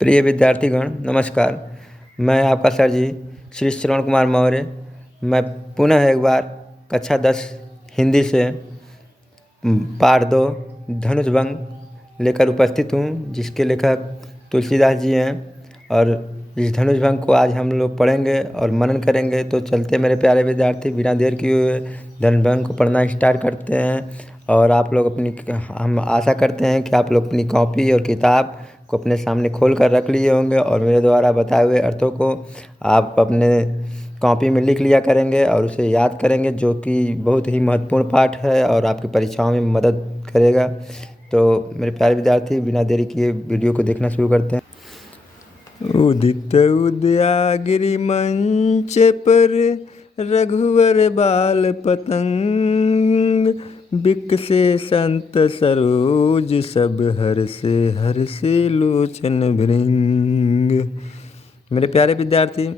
प्रिय विद्यार्थीगण नमस्कार। मैं आपका सर जी श्री श्रवण कुमार मौर्य। मैं पुनः एक बार कक्षा 10 हिंदी से पाठ 2 धनुषभंग लेकर उपस्थित हूँ, जिसके लेखक तुलसीदास जी हैं। और इस धनुषभंग को आज हम लोग पढ़ेंगे और मनन करेंगे। तो चलते मेरे प्यारे विद्यार्थी, बिना देर किए हुए धनुषभंग को पढ़ना स्टार्ट करते हैं। और आप लोग हम आशा करते हैं कि आप लोग अपनी कॉपी और किताब को अपने सामने खोल कर रख लिए होंगे और मेरे द्वारा बताए हुए अर्थों को आप अपने कॉपी में लिख लिया करेंगे और उसे याद करेंगे, जो कि बहुत ही महत्वपूर्ण पाठ है और आपकी परीक्षाओं में मदद करेगा। तो मेरे प्यारे विद्यार्थी, बिना देरी किए वीडियो को देखना शुरू करते हैं। उदित उदयागिरि मंच पर रघुवर बाल पतंग, बिकसे संत सरोज सब हर्षे लोचन भृंग। मेरे प्यारे विद्यार्थी,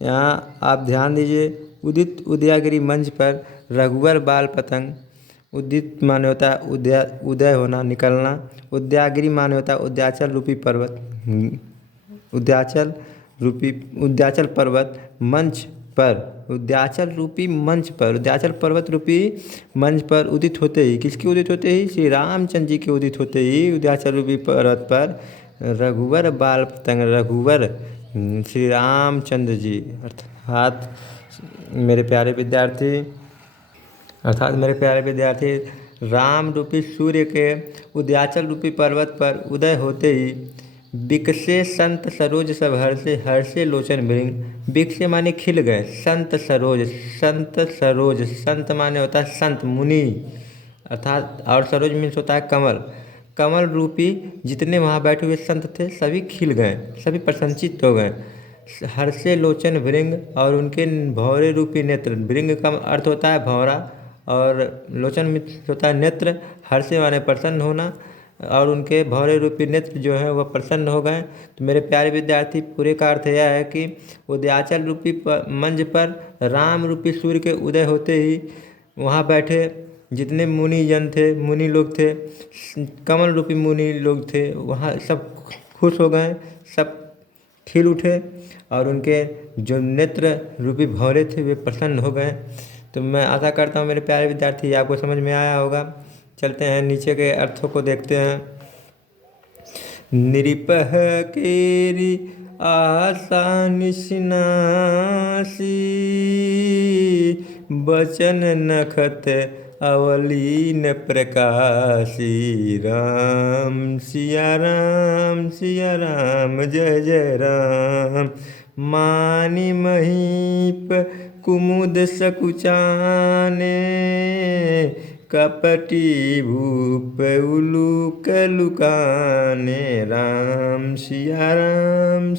यहाँ आप ध्यान दीजिए। उदित उदयागिरि मंच पर रघुवर बाल पतंग। उदित माने होता है उदय होना, निकलना। उदयागिरि माने होता है उद्याचल रूपी पर्वत। उद्याचल पर्वत मंच पर, उद्याचल पर्वत रूपी मंच पर उदित होते ही, किसके उदित होते ही? श्री रामचंद्र जी के उदित होते ही उद्याचल रूपी पर्वत पर रघुवर बाल पतंग, रघुवर श्री रामचंद्र जी अर्थात मेरे प्यारे विद्यार्थी राम रूपी सूर्य के उद्याचल रूपी पर्वत पर उदय होते ही बिकसे संत सरोज सब हर्षे लोचन भृंग। बिकसे माने खिल गए, संत सरोज संत माने होता है संत मुनि अर्थात, और सरोज मीन्स होता है कमल। कमल रूपी जितने वहाँ बैठे हुए संत थे सभी खिल गए, सभी प्रसन्नचित्त हो गए। हर्षे लोचन भृंग, और उनके भौरे रूपी नेत्र। भृंग का अर्थ होता है भौरा और लोचन मीन्स होता है नेत्र। हर्षे माने प्रसन्न होना, और उनके भौरे रूपी नेत्र जो है वह प्रसन्न हो गए। तो मेरे प्यारे विद्यार्थी, पूरे का अर्थ यह है कि उद्याचल रूपी मंच पर राम रूपी सूर्य के उदय होते ही वहाँ बैठे जितने मुनिजन थे, मुनि लोग थे, कमल रूपी मुनि लोग थे, वहाँ सब खुश हो गए, सब खिल उठे, और उनके जो नेत्र रूपी भौरे थे वे प्रसन्न हो गए। तो मैं आशा करता हूँ मेरे प्यारे विद्यार्थी आपको समझ में आया होगा। चलते हैं नीचे के अर्थों को देखते हैं। निरिपह केरी आशा निशिनासी, बचन नखत अवलीन प्रकाशी। राम सिया राम जय जय राम। मानि महीप कुमुद सकुचाने, कपटी भूप उलूक लुकाने। राम सिया राम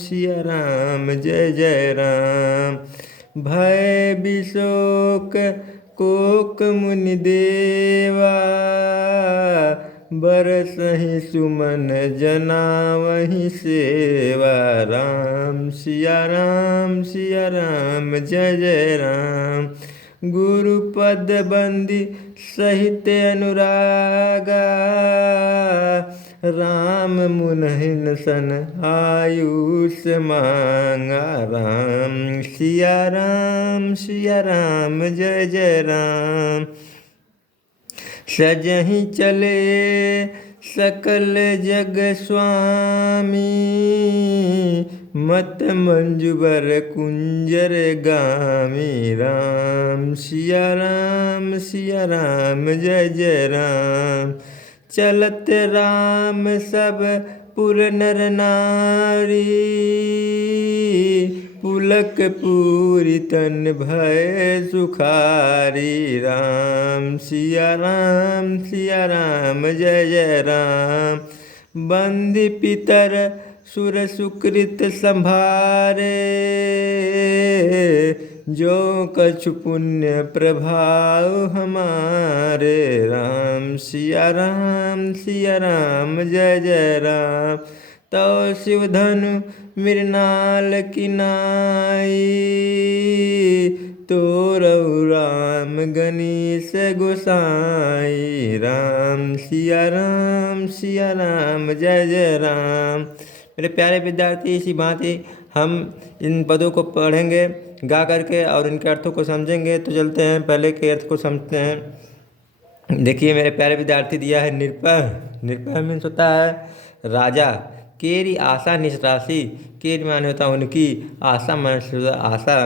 जय जय राम। भय विशोक कोक मुनि देवा, बरसहि सुमन जना वही सेवा। राम सिया राम जय जय राम। गुरुपद बंदी सहित अनुरागा, राम मुनहिन सन आयुष मांगा। राम सिया राम जय जय राम। सजहि चले सकल जग स्वामी, मत मंजुबर कुंजर गामी। राम सिया राम जय जय राम। चलत राम सब पुर नर नारी, पुलक पूरी तन भय सुखारी। राम सिया राम जय जय राम। बंदी पितर सुर सुकृत संभारे, जो कछु पुण्य प्रभाव हमारे। राम सिया राम जय जय राम। तो शिवधनु मृणाल की नाई, तो रघु राम गणेश गोसाई। राम सिया राम जय जय राम। मेरे प्यारे विद्यार्थी, इसी भांति हम इन पदों को पढ़ेंगे गा करके और इनके अर्थों को समझेंगे। तो चलते हैं, पहले के अर्थ को समझते हैं। देखिए मेरे प्यारे विद्यार्थी, दिया है निर्भय। निर्भय मीन्स होता है राजा। केरी आशा निश राशि, केरी माने होता है उनकी, आशा माने आशा,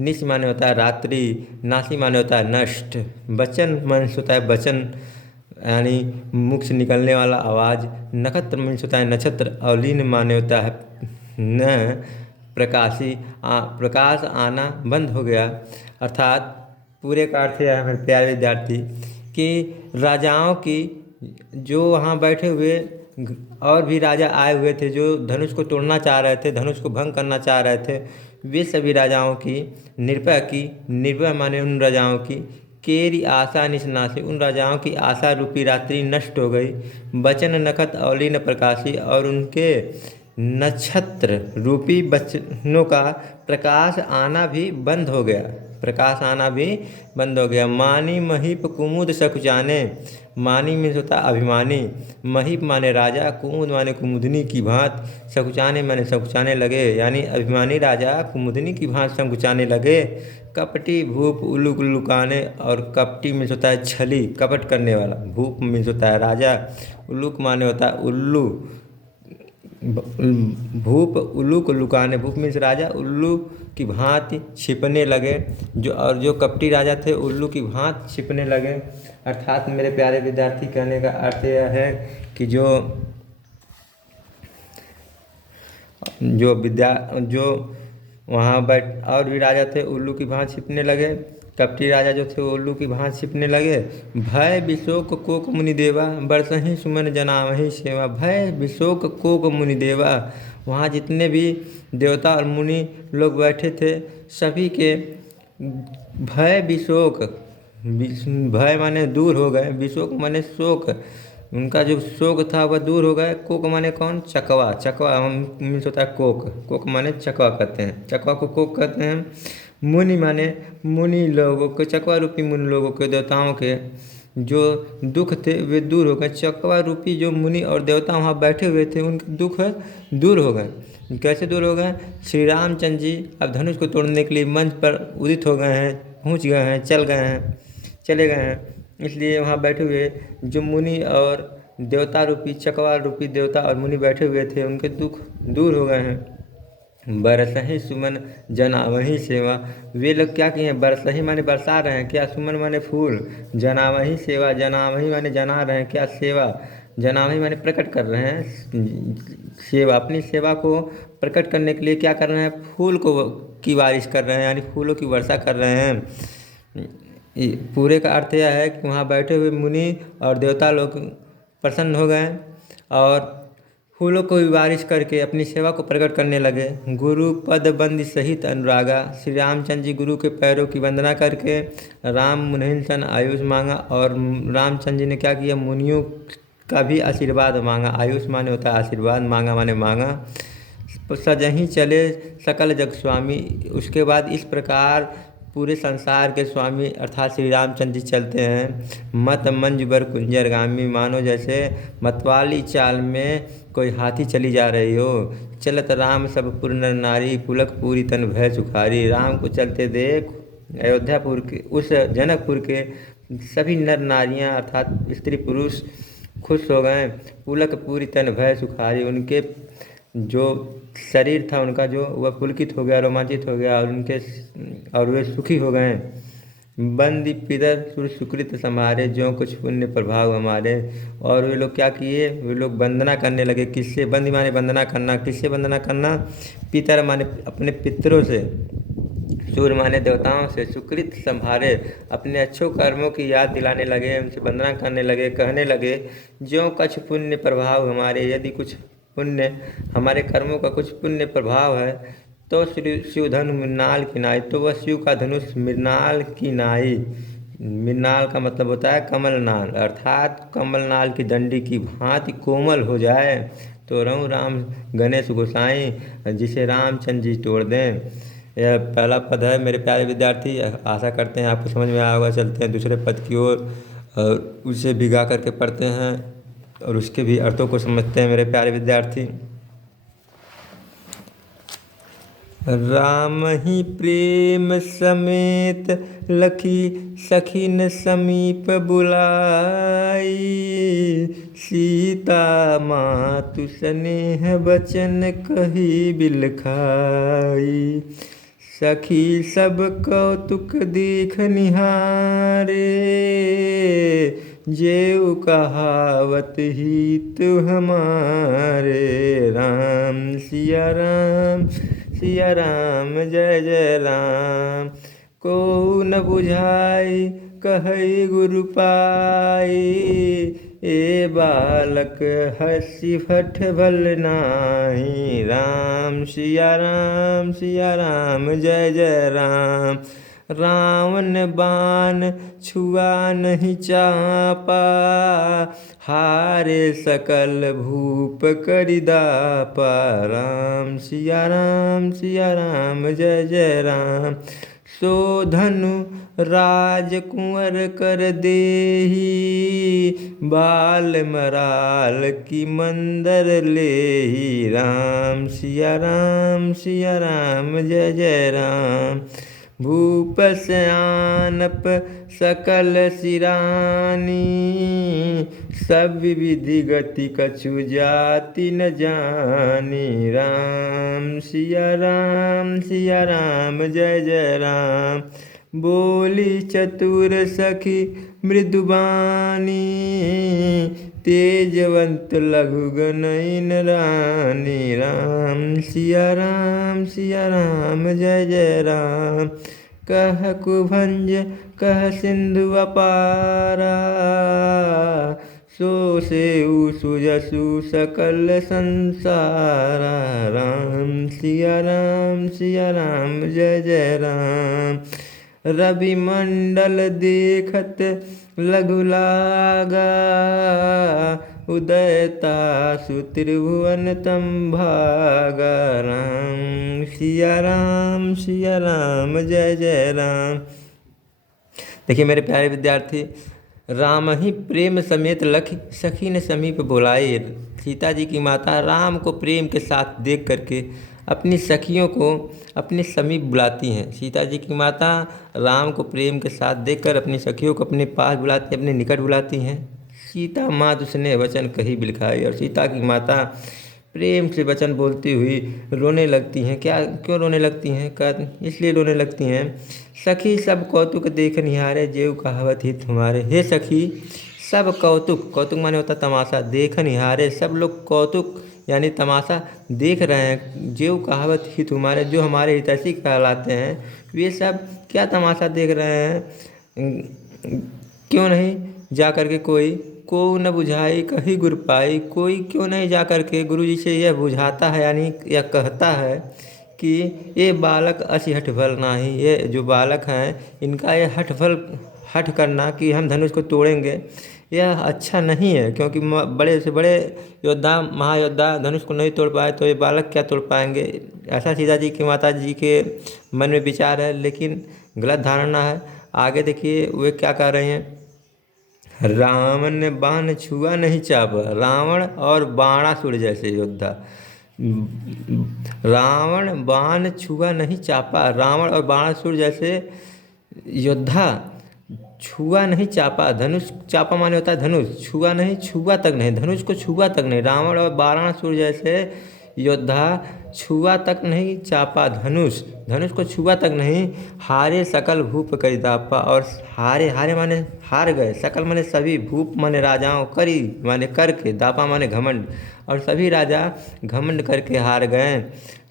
निश माने होता है रात्रि, नाशी माने होता है नष्ट, वचन माने होता है वचन यानी मुख से निकलने वाला आवाज़, नक्षत्र मीन्स होता है नक्षत्र, और लीन माने होता है न प्रकाशी, प्रकाश आना बंद हो गया। अर्थात पूरे का अर्थ है मेरे प्यारे विद्यार्थी कि राजाओं की जो वहाँ बैठे हुए और भी राजा आए हुए थे जो धनुष को तोड़ना चाह रहे थे, धनुष को भंग करना चाह रहे थे, वे सभी राजाओं की निर्भय माने उन राजाओं की, केरी आशा निशनासी, उन राजाओं की आशा रूपी रात्रि नष्ट हो गई। बचन नखत अवलीन प्रकाशी, और उनके नक्षत्र रूपी बचनों का प्रकाश आना भी बंद हो गया, प्रकाश आना भी बंद हो गया। मानी महीप कुमुद सकुचाने, मानी में होता अभिमानी, महीप माने राजा, कुमुद माने कुमुदनी की भांत, सकुचाने माने सकुचाने लगे, यानी अभिमानी राजा कुमुदनी की भांत संकुचाने लगे। कपटी भूप उल्लू लुकाने, और कपटी में होता है छली, कपट करने वाला। भूप में होता है राजा, उल्लूक माने होता है उल्लू, भूप उल्लू को लुकाने, भूप मीन्स राजा, उल्लू की भांति छिपने लगे। जो कपटी राजा थे उल्लू की भांति छिपने लगे। अर्थात मेरे प्यारे विद्यार्थी, कहने का अर्थ यह है कि जो वहाँ और भी राजा थे उल्लू की भांति छिपने लगे। कपटी राजा जो थे वो उल्लू की भांति छिपने लगे। भय विशोक कोक मुनि देवा, बरसहि सुमन जनावहि सेवा। भय विशोक कोक मुनि देवा, वहाँ जितने भी देवता और मुनि लोग बैठे थे सभी के भय विशोक, भय माने दूर हो गए, विशोक माने शोक, उनका जो शोक था वह दूर हो गया। कोक माने कौन? चकवा, चकवा मीन्स होता है कोक, कोक माने चकवा कहते हैं, चकवा को कोक कहते हैं। मुनि माने मुनि लोगों के, चकवा रूपी मुनि लोगों के, देवताओं के जो दुख थे वे दूर हो गए। चकवा रूपी जो मुनि और देवता वहाँ बैठे हुए थे उनके दुख दूर हो गए। कैसे दूर हो गए? श्री रामचंद्र जी अब धनुष को तोड़ने के लिए मंच पर उदित हो गए हैं, पहुँच गए हैं, चले गए हैं। इसलिए वहाँ बैठे हुए जो मुनि और देवता रूपी, चकवा रूपी देवता और मुनि बैठे हुए थे उनके दुख दूर हो गए हैं। बरसहि सुमन जनावहि सेवा, वे लोग क्या किए हैं? बरसहि माने बरसा रहे हैं क्या? सुमन माने फूल, जनावहि सेवा, जनावहि माने जना रहे हैं क्या? सेवा, जनावहि माने प्रकट कर रहे हैं सेवा, अपनी सेवा को प्रकट करने के लिए क्या कर रहे हैं? फूल की बारिश कर रहे हैं, यानी फूलों की वर्षा कर रहे हैं। पूरे का अर्थ यह है कि वहाँ बैठे हुए मुनि और देवता लोग प्रसन्न हो गए और फूलों को भी बारिश करके अपनी सेवा को प्रकट करने लगे। गुरु पद बंदी सहित अनुरागा, श्री रामचंद्र जी गुरु के पैरों की वंदना करके राम मुनिन सन आयुष मांगा, और रामचंद्र जी ने क्या किया? मुनियों का भी आशीर्वाद मांगा। आयुष माने होता है आशीर्वाद, मांगा माने मांगा। सजहीं चले सकल जग स्वामी, उसके बाद इस प्रकार पूरे संसार के स्वामी अर्थात श्री रामचंद्र जी चलते हैं। मत मंज बर कुंजरगामी, मानो जैसे मतवाली चाल में कोई हाथी चली जा रही हो। चलत राम सब पुर नर नारी, पुलक पूरी तन भय सुखारी। राम को चलते देख अयोध्यापुर के, उस जनकपुर के सभी नर नारियां अर्थात स्त्री पुरुष खुश हो गए। पुलक पूरी तन भय सुखारी, उनके जो शरीर था उनका जो वह पुलकित हो गया, रोमांचित हो गया, और वे सुखी हो गए। बंदी पितर सुर सुकृत संभारे, जो कुछ पुण्य प्रभाव हमारे। और वे लोग क्या किए? वे लोग वंदना करने लगे। किससे? बंदी माने वंदना करना, किससे वंदना करना? पितर माने अपने पितरों से, सूर्य माने देवताओं से, सुकृत संभारे अपने अच्छों कर्मों की याद दिलाने लगे, उनसे वंदना करने लगे, कहने लगे जो कुछ पुण्य प्रभाव हमारे, यदि कुछ पुण्य हमारे कर्मों का कुछ पुण्य प्रभाव है तो श्री शिवधनु मृणाल की नाई, तो वह शिव का धनुष मृणाल की नाई, मृणाल का मतलब होता है कमल नाल, अर्थात कमल नाल की दंडी की भांति कोमल हो जाए। तोरऊँ राम गणेश गोसाई, जिसे रामचंद्र जी तोड़ दें। यह पहला पद है। मेरे प्यारे विद्यार्थी, आशा करते हैं आपको समझ में आया होगा। चलते हैं दूसरे पद की ओर और उसे भिगा करके पढ़ते हैं और उसके भी अर्थों को समझते हैं मेरे प्यारे विद्यार्थी। राम ही प्रेम समेत लखी सखिन समीप बुलाई, सीता मातु स्नेह बचन कही बिलखाई। सखी सब कौतुक देख निहारे, जेऊ कहावत हित हमारे। राम सिया राम सिया राम जय जय राम। को न बुझाई कहई गुरु पाई, ए बालक हसी फट भल नाही। राम सिया राम जय जय राम। रावण बाण छुआ नहीं चापा, हारे सकल भूप करिदापा। राम सिया राम जय जय राम। सो धनु राजकुंवर कर देही, बाल मराल की मंदर लेही। राम सिया राम जय जय राम। भूप सयानप सकल सिरानी, सब विधि गति कछु जाति न जानी। राम सिया राम जय जय राम। बोली चतुर सखी मृदुबानी, तेजवंत लघु गनइन रानी। राम सिया राम जय जय राम। कह कुभंज कह सिंधु अपारा, सो सेउ सुजसु सकल संसारा। राम सिया राम जय जय राम। रवि मंडल देखत लघु लागा, उदयता सुत्रिभुवन तम भागा। राम सिया राम जय जय राम। देखिए मेरे प्यारे विद्यार्थी, राम ही प्रेम समेत लखी सखी समीप बुलाई। सीता जी की माता राम को प्रेम के साथ देख करके अपनी सखियों को अपने समीप बुलाती हैं। सीता जी की माता राम को प्रेम के साथ देखकर अपनी सखियों को अपने पास बुलाती, अपने निकट बुलाती हैं। सीता मात उसने वचन कही बिलखाई, और सीता की माता प्रेम से वचन बोलती हुई रोने लगती हैं। क्यों रोने लगती हैं? इसलिए रोने लगती हैं, सखी सब कौतुक देख निहारे, जेऊ कहावत हित तुम्हारे। हे सखी, सब कौतुक माने होता तमाशा, देख निहारे, सब लोग कौतुक यानी तमाशा देख रहे हैं। जेऊ कहावत हित तुम्हारे, जो हमारे हितैषी कहलाते हैं, वे सब क्या तमाशा देख रहे हैं? क्यों नहीं जा कर के कोई को न बुझाई कही गुर पाई, कोई क्यों नहीं जा कर के गुरु जी से यह बुझाता है, यानी यह कहता है कि ये बालक असी हठफल नाही। ये जो बालक हैं इनका ये हठ करना कि हम धनुष को तोड़ेंगे, यह अच्छा नहीं है। क्योंकि बड़े से बड़े योद्धा महायोद्धा धनुष को नहीं तोड़ पाए तो ये बालक क्या तोड़ पाएंगे? ऐसा सीता जी की माता जी के मन में विचार है, लेकिन गलत धारणा है। आगे देखिए वे क्या कह रहे हैं। रावण ने बाण छुआ नहीं चापा, रावण और बाणासुर जैसे योद्धा। रावण बाण छुआ नहीं चापा, रावण और बाणासुर जैसे योद्धा छुआ नहीं चापा। धनुष चापा माने होता है धनुष, छुआ नहीं, छुआ तक नहीं, धनुष को छुआ तक नहीं। रावण और बाणासुर जैसे योद्धा छुआ तक नहीं चापा धनुष को छुआ तक नहीं। हारे सकल भूप करी दापा, और हारे माने हार गए, सकल माने सभी, भूप माने राजाओं, करी माने करके, दापा माने घमंड, और सभी राजा घमंड करके हार गए।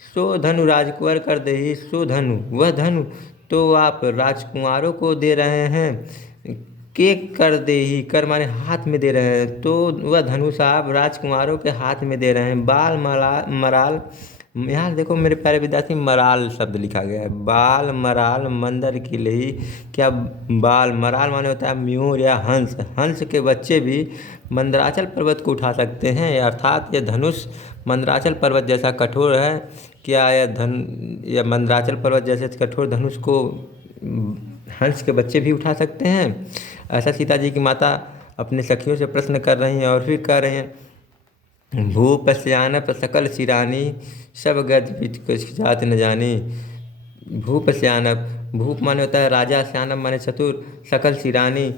सो धनु राजकुंवर कर दे, सो धनु वह धनु तो आप राजकुमारों को दे रहे हैं। के कर दे ही, कर माने हाथ में दे रहे हैं, तो वह धनुष आप राजकुमारों के हाथ में दे रहे हैं। बाल मराल यहाँ देखो मेरे प्यारे विद्यार्थी, मराल शब्द लिखा गया है। बाल मराल मंदर की लही। क्या बाल मराल माने होता है मयूर या हंस। हंस के बच्चे भी मंदराचल पर्वत को उठा सकते हैं, अर्थात यह धनुष मंदराचल पर्वत जैसा कठोर है। क्या यह मंदराचल पर्वत जैसे कठोर धनुष को हंस के बच्चे भी उठा सकते हैं? ऐसा सीता जी की माता अपने सखियों से प्रश्न कर रही हैं। और फिर कह रहे हैं, भूप श्यानप सकल सिरानी, सब गज बिच कुछ जात न जानी। भूप श्यानप, भूप माने होता है राजा, श्यानप माने चतुर, सकल सिरानी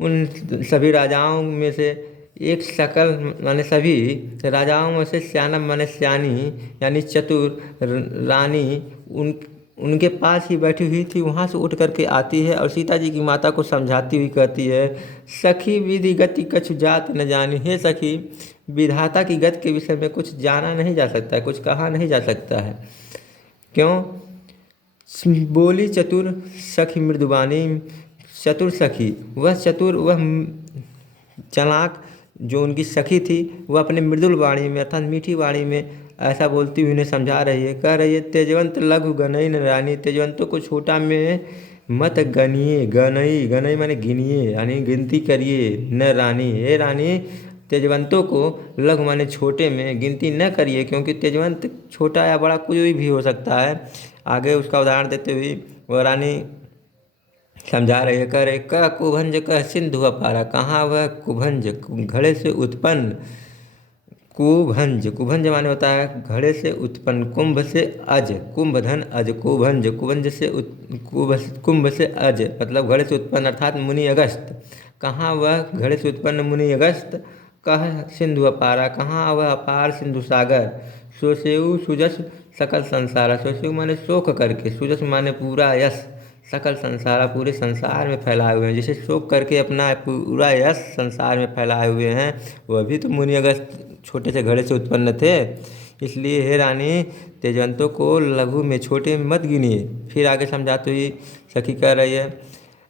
उन सभी राजाओं में से एक, सकल माने सभी राजाओं में से, श्यानप माने श्यानी यानी चतुर रानी उनके पास ही बैठी हुई थी। वहाँ से उठ करके आती है और सीता जी की माता को समझाती हुई कहती है, सखी विधि गति कछु जात न जानी। हे सखी, विधाता की गति के विषय में कुछ जाना नहीं जा सकता है, कुछ कहा नहीं जा सकता है। क्यों? बोली चतुर सखी मृदुबानी। चतुर सखी, वह चतुर, वह चालाक जो उनकी सखी थी, वह अपने मृदुल वाणी में अर्थात मीठी वाणी में ऐसा बोलती हुई उन्हें समझा रही है। कह रही है, तेजवंत लघु गनई न रानी। तेजवंतों को छोटा में मत गनिए। गनई, गनई माने गिनिए यानी गिनती करिए। न रानी, हे रानी, तेजवंतों को लघु माने छोटे में गिनती न करिए, क्योंकि तेजवंत छोटा या बड़ा कोई भी हो सकता है। आगे उसका उदाहरण देते हुए वह रानी समझा रही है। कह रहे, कह कुभंज कह सिंधु अपारा। कहाँ वह कुभंज, घड़े से उत्पन्न। कुभंज, कुभंज माने होता है घड़े से उत्पन्न। कुंभ से अज, कुंभ धन अज, कुभंज, कुभंज से कुंभ से अज मतलब घड़े से उत्पन्न अर्थात मुनि अगस्त। कहाँ वह घड़े से उत्पन्न मुनि अगस्त। कह सिंधु अपारा, कहाँ वह अपार सिंधु सागर। सोसेऊ सुजस सकल संसार। सोसेऊ माने शोक करके, सुजस माने पूरा यश, सकल संसार पूरे संसार में फैलाए हुए हैं। जैसे शोक करके अपना पूरा यश संसार में फैलाए हुए हैं, वह भी तो मुनि अगस्त छोटे से घड़े से उत्पन्न थे। इसलिए हे रानी, तेजवंतों को लघु में छोटे में मत गिनिए। फिर आगे समझाते हुई सखी कह रही है,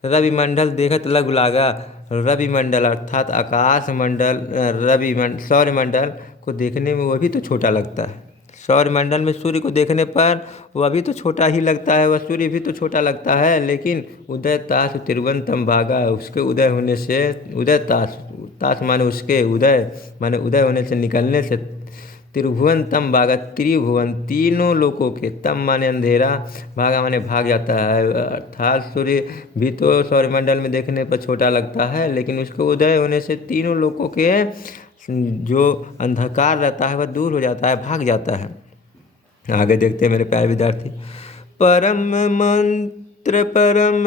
रवि मंडल देखत लघु लागा। रवि मंडल अर्थात आकाश मंडल, सौर मंडल को देखने में वह भी तो छोटा लगता है। सौर मंडल में सूर्य को देखने पर वह भी तो छोटा ही लगता है, वह सूर्य भी तो छोटा लगता है। लेकिन उदय तास तिरुवंतम भागा, उसके उदय होने से, उदय तास, तास माने उसके, उदय माने उदय होने से, निकलने से, त्रिभुवन तम भागा, त्रिभुवन तीनों लोकों के, तम माने अंधेरा, भागा माने भाग जाता है। अर्थात सूर्य भी तो सौरमंडल में देखने पर छोटा लगता है, लेकिन उसके उदय होने से तीनों लोकों के जो अंधकार रहता है वह दूर हो जाता है, भाग जाता है। आगे देखते हैं मेरे प्यारे विद्यार्थी, परम मंत्र परम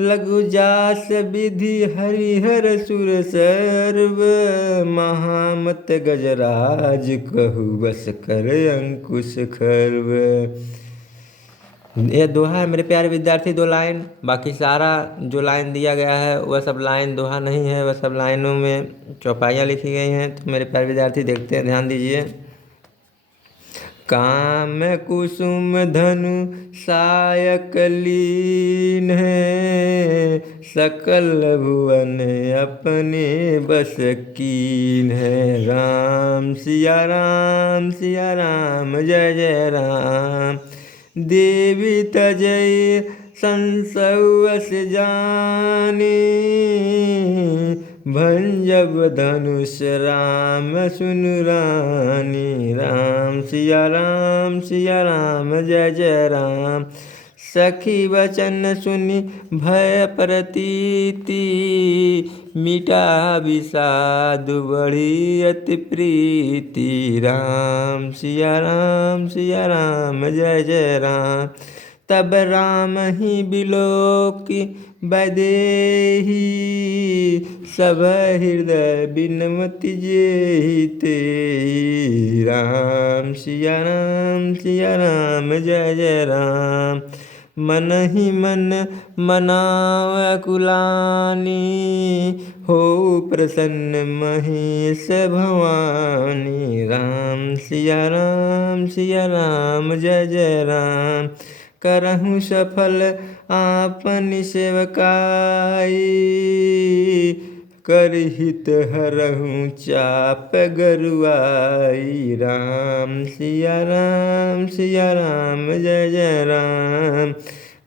लघु जास विधि हरिहर सुर सर्व, महामत गजराज कहु बस कर अंकुश खर्व। यह दोहा है मेरे प्यारे विद्यार्थी, 2 लाइन। बाकी सारा जो लाइन दिया गया है वह सब लाइन दोहा नहीं है, वह सब लाइनों में चौपाइयाँ लिखी गई हैं। तो मेरे प्यारे विद्यार्थी देखते हैं, ध्यान दीजिए। काम कुसुम धनु सायक लीन है, सकल भुवन अपने बस कीन है। राम सिया राम, सिया राम जय जय राम। देवी तजय संसवस जानी, भंजब धनुष राम सुनु रानी। राम सिया राम, सिया राम जय जय राम। सखी वचन सुनि भय प्रतीति, मिटा विषाद बढ़ी अति प्रीति। राम सिया राम, सिया राम जय जय राम। तब राम ही बिलोकी वैदेही, सब हृदय बिनमति जेहि तेहि। राम सिया राम, सिया राम जय जय राम। मन ही मन मनाव अकुलानी, हो प्रसन्न महेश भवानी। राम सिया राम, सिया राम जय जय राम। करहु सफल आपन सेवकाई, कर हित हरहु चाप गरुआई। राम सिया राम जय जय राम।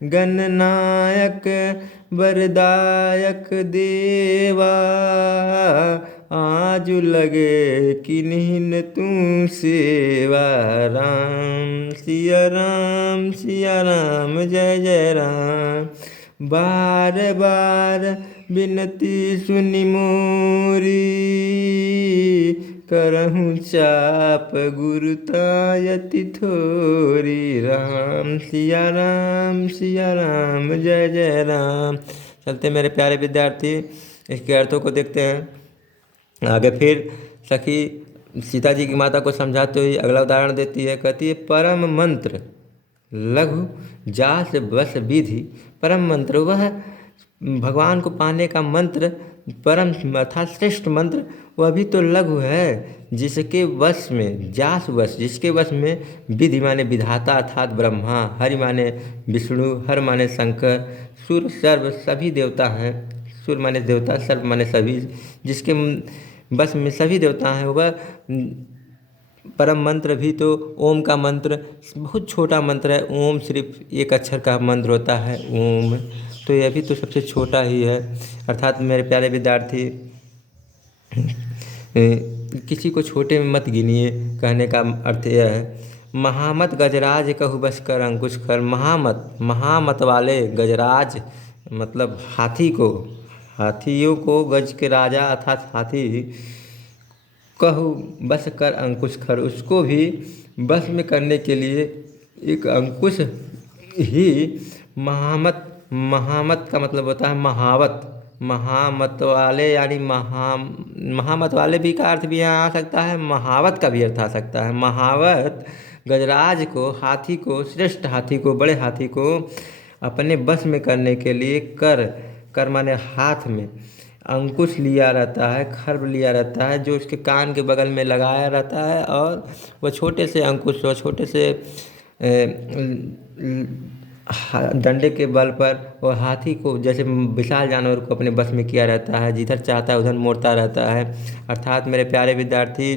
गणनायक वरदायक देवा आजु लगे किन्हीं तू सेवा। राम सिया राम जय जय राम। बार बार बिनती सुनि मोरी करहूँ चाप गुरुतायति थोरी। राम सिया राम जय जय राम। चलते मेरे प्यारे विद्यार्थी, इसके अर्थों को देखते हैं। आगे फिर सखी सीता जी की माता को समझाते हुए अगला उदाहरण देती है। कहती है परम मंत्र लघु जास बस विधि। परम मंत्र वह भगवान को पाने का मंत्र, परम अर्थात श्रेष्ठ मंत्र वह भी तो लघु है, जिसके वश में जास वश, जिसके वश में विधि माने विधाता अर्थात ब्रह्मा, हरि माने विष्णु, हर माने शंकर, सुर सर्व सभी देवता हैं। सुर माने देवता, सर्व माने सभी, जिसके बस में सभी देवता हैं। वह परम मंत्र भी तो ओम का मंत्र बहुत छोटा मंत्र है। ओम सिर्फ एक अक्षर का मंत्र होता है ओम, तो यह भी तो सबसे छोटा ही है। अर्थात मेरे प्यारे विद्यार्थी, किसी को छोटे में मत गिनिए, कहने का अर्थ यह है। महामत गजराज कहु बस कर अंकुश कर। महामत वाले गजराज मतलब हाथी को, हाथियों को गज के राजा अर्थात हाथी कहु बस कर अंकुश कर, उसको भी बस में करने के लिए एक अंकुश ही महामत का मतलब होता है महावत। महामत वाले यानी महामत वाले भी का अर्थ भी यहाँ आ सकता है, महावत का भी अर्थ आ सकता है। महावत गजराज को, हाथी को, श्रेष्ठ हाथी को, बड़े हाथी को अपने बस में करने के लिए कर माने हाथ में अंकुश लिया रहता है, खर्व लिया रहता है, जो उसके कान के बगल में लगाया रहता है। और वह छोटे से अंकुश, वह छोटे से डंडे के बल पर वह हाथी को, जैसे विशाल जानवर को अपने बस में किया रहता है, जिधर चाहता है उधर मोड़ता रहता है। अर्थात मेरे प्यारे विद्यार्थी,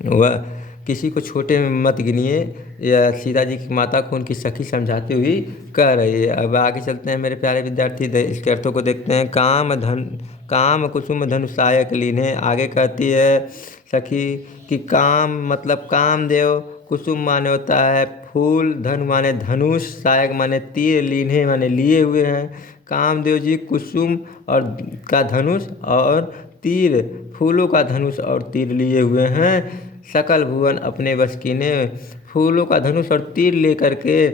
वह किसी को छोटे में मत गिनिए। या सीता जी की माता को उनकी सखी समझाती हुई कह रही है। अब आगे चलते हैं मेरे प्यारे विद्यार्थी, इसके अर्थों को देखते हैं। काम कुसुम धनुषायक लीने। आगे कहती है सखी कि काम मतलब कामदेव, कुसुम माने होता है फूल, धनु माने धनुष, सायक माने तीर, लीने माने लिए हुए हैं। कामदेव जी कुसुम और का धनुष और तीर, फूलों का धनुष और तीर लिए हुए हैं। सकल भुवन अपने बस कीने। फूलों का धनुष और तीर लेकर के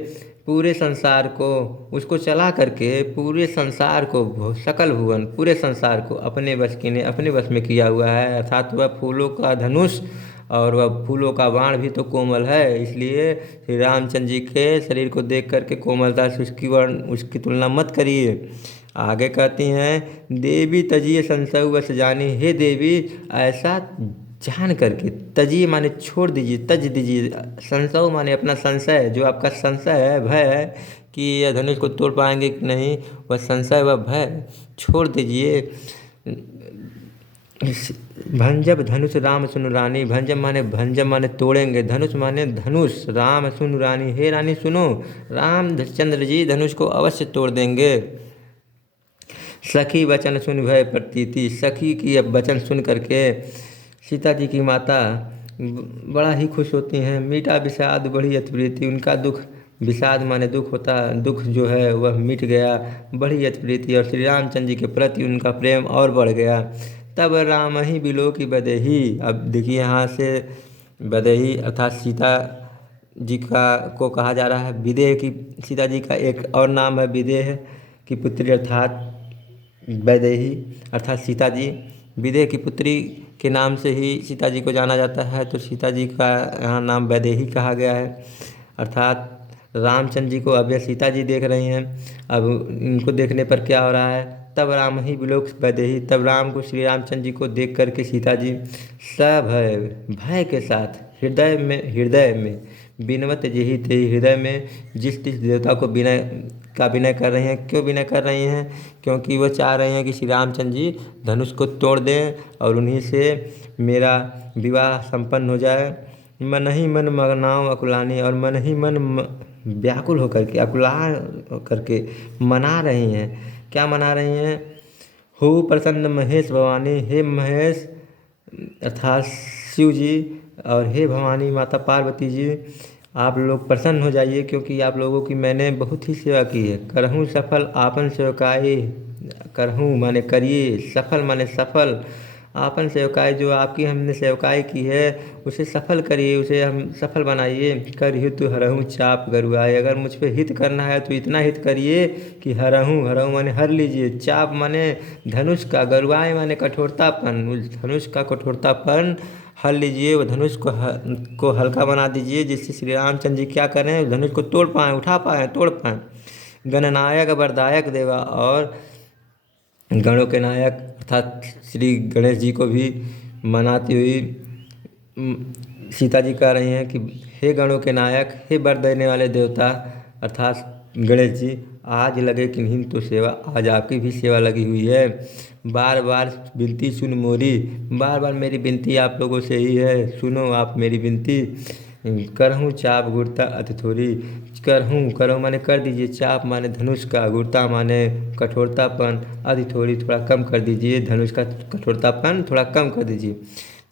पूरे संसार को, उसको चला करके पूरे संसार को, सकल भुवन पूरे संसार को अपने बस कीने, अपने बस में किया हुआ है। अर्थात वह फूलों का धनुष और वह फूलों का बाण भी तो कोमल है, इसलिए श्री रामचंद्र जी के शरीर को देख करके कोमलता से उसकी तुलना मत करिए। आगे कहती हैं देवी तजिए संशय वश जानी। हे देवी, ऐसा जान करके, तजिए माने छोड़ दीजिए, तज दीजिए, संशय माने अपना संशय, जो आपका संशय है, भय है कि यह धनुष को तोड़ पाएंगे कि नहीं, वह संशय वह भय छोड़ दीजिए। भंजब धनुष राम सुन रानी। भंजब माने तोड़ेंगे, धनुष माने धनुष, राम सुन रानी, हे रानी सुनो, रामचंद्र जी धनुष को अवश्य तोड़ देंगे। सखी वचन सुन भय प्रतीति। सखी की अब वचन सुन करके सीता जी की माता बड़ा ही खुश होती हैं। मीठा विषाद बड़ी अतिप्रीति। उनका दुख, विषाद माने दुख होता, दुख जो है वह मिट गया, बड़ी अतिप्रीति, और श्री रामचंद्र जी के प्रति उनका प्रेम और बढ़ गया। तब राम ही बिलो की बदेही। अब देखिए यहाँ से बदेही अर्थात सीता जी को कहा जा रहा है विदेह की। सीता जी का एक और नाम है विदेह की पुत्री अर्थात वैदेही, अर्थात सीता जी विदेह की पुत्री के नाम से ही सीता जी को जाना जाता है। तो सीता जी का यहाँ नाम वैदेही कहा गया है। अर्थात रामचंद्र जी को अब यह सीता जी देख रही हैं। अब इनको देखने पर क्या हो रहा है, तब राम ही विलोक वैदेही। तब राम को, श्री रामचंद्र जी को देख करके सीता जी सभय, भय के साथ हृदय में विनवत जेहि थे। हृदय में जिस देवता को विनय का विनय कर रहे हैं। क्यों विनय कर रहे हैं? क्योंकि वो चाह रहे हैं कि श्री रामचंद्र जी धनुष को तोड़ दें और उन्हीं से मेरा विवाह संपन्न हो जाए। मन ही मन मनाओ अकुलानी, और मन ही मन व्याकुल होकर के, अकुला करके मना रही हैं। क्या मना रही हैं? हो प्रसन्न महेश भवानी, हे महेश अर्थात शिव जी, और हे भवानी माता पार्वती जी, आप लोग प्रसन्न हो जाइए, क्योंकि आप लोगों की मैंने बहुत ही सेवा की है। करहूँ सफल आपन सेवकाई, करहूँ माने करिए, सफल माने सफल, आपन सेवकाई जो आपकी हमने सेवकाई की है उसे सफल करिए, उसे हम सफल बनाइए। कर हित हरहूँ चाप गरुआए, अगर मुझ पे हित करना है तो इतना हित करिए कि हरहूँ, हरहूँ माने हर लीजिए, चाप माने धनुष का, गरुआए माने कठोरतापन, उस धनुष का कठोरतापन हल लीजिए, वो धनुष को हल्का बना दीजिए, जिससे श्री रामचंद्र जी क्या करें, धनुष को तोड़ पाएँ, उठा पाएँ, तोड़ पाएँ। गणनायक वरदायक देवा, और गणों के नायक अर्थात श्री गणेश जी को भी मनाती हुई सीता जी कह रही हैं कि हे गणों के नायक, हे वर देने वाले देवता अर्थात गणेश जी, आज लगे किन्हीं तो सेवा, आज आपकी भी सेवा लगी हुई है। बार बार विनती सुन मोरी, बार बार मेरी विनती आप लोगों से ही है, सुनो आप मेरी विनती। करहूँ चाप गुड़ता अति थोड़ी, करहूँ माने कर दीजिए, चाप माने धनुष का, गुड़ता माने कठोरतापन, अति थोड़ी थोड़ा कम कर दीजिए, धनुष का कठोरतापन थोड़ा कम कर दीजिए।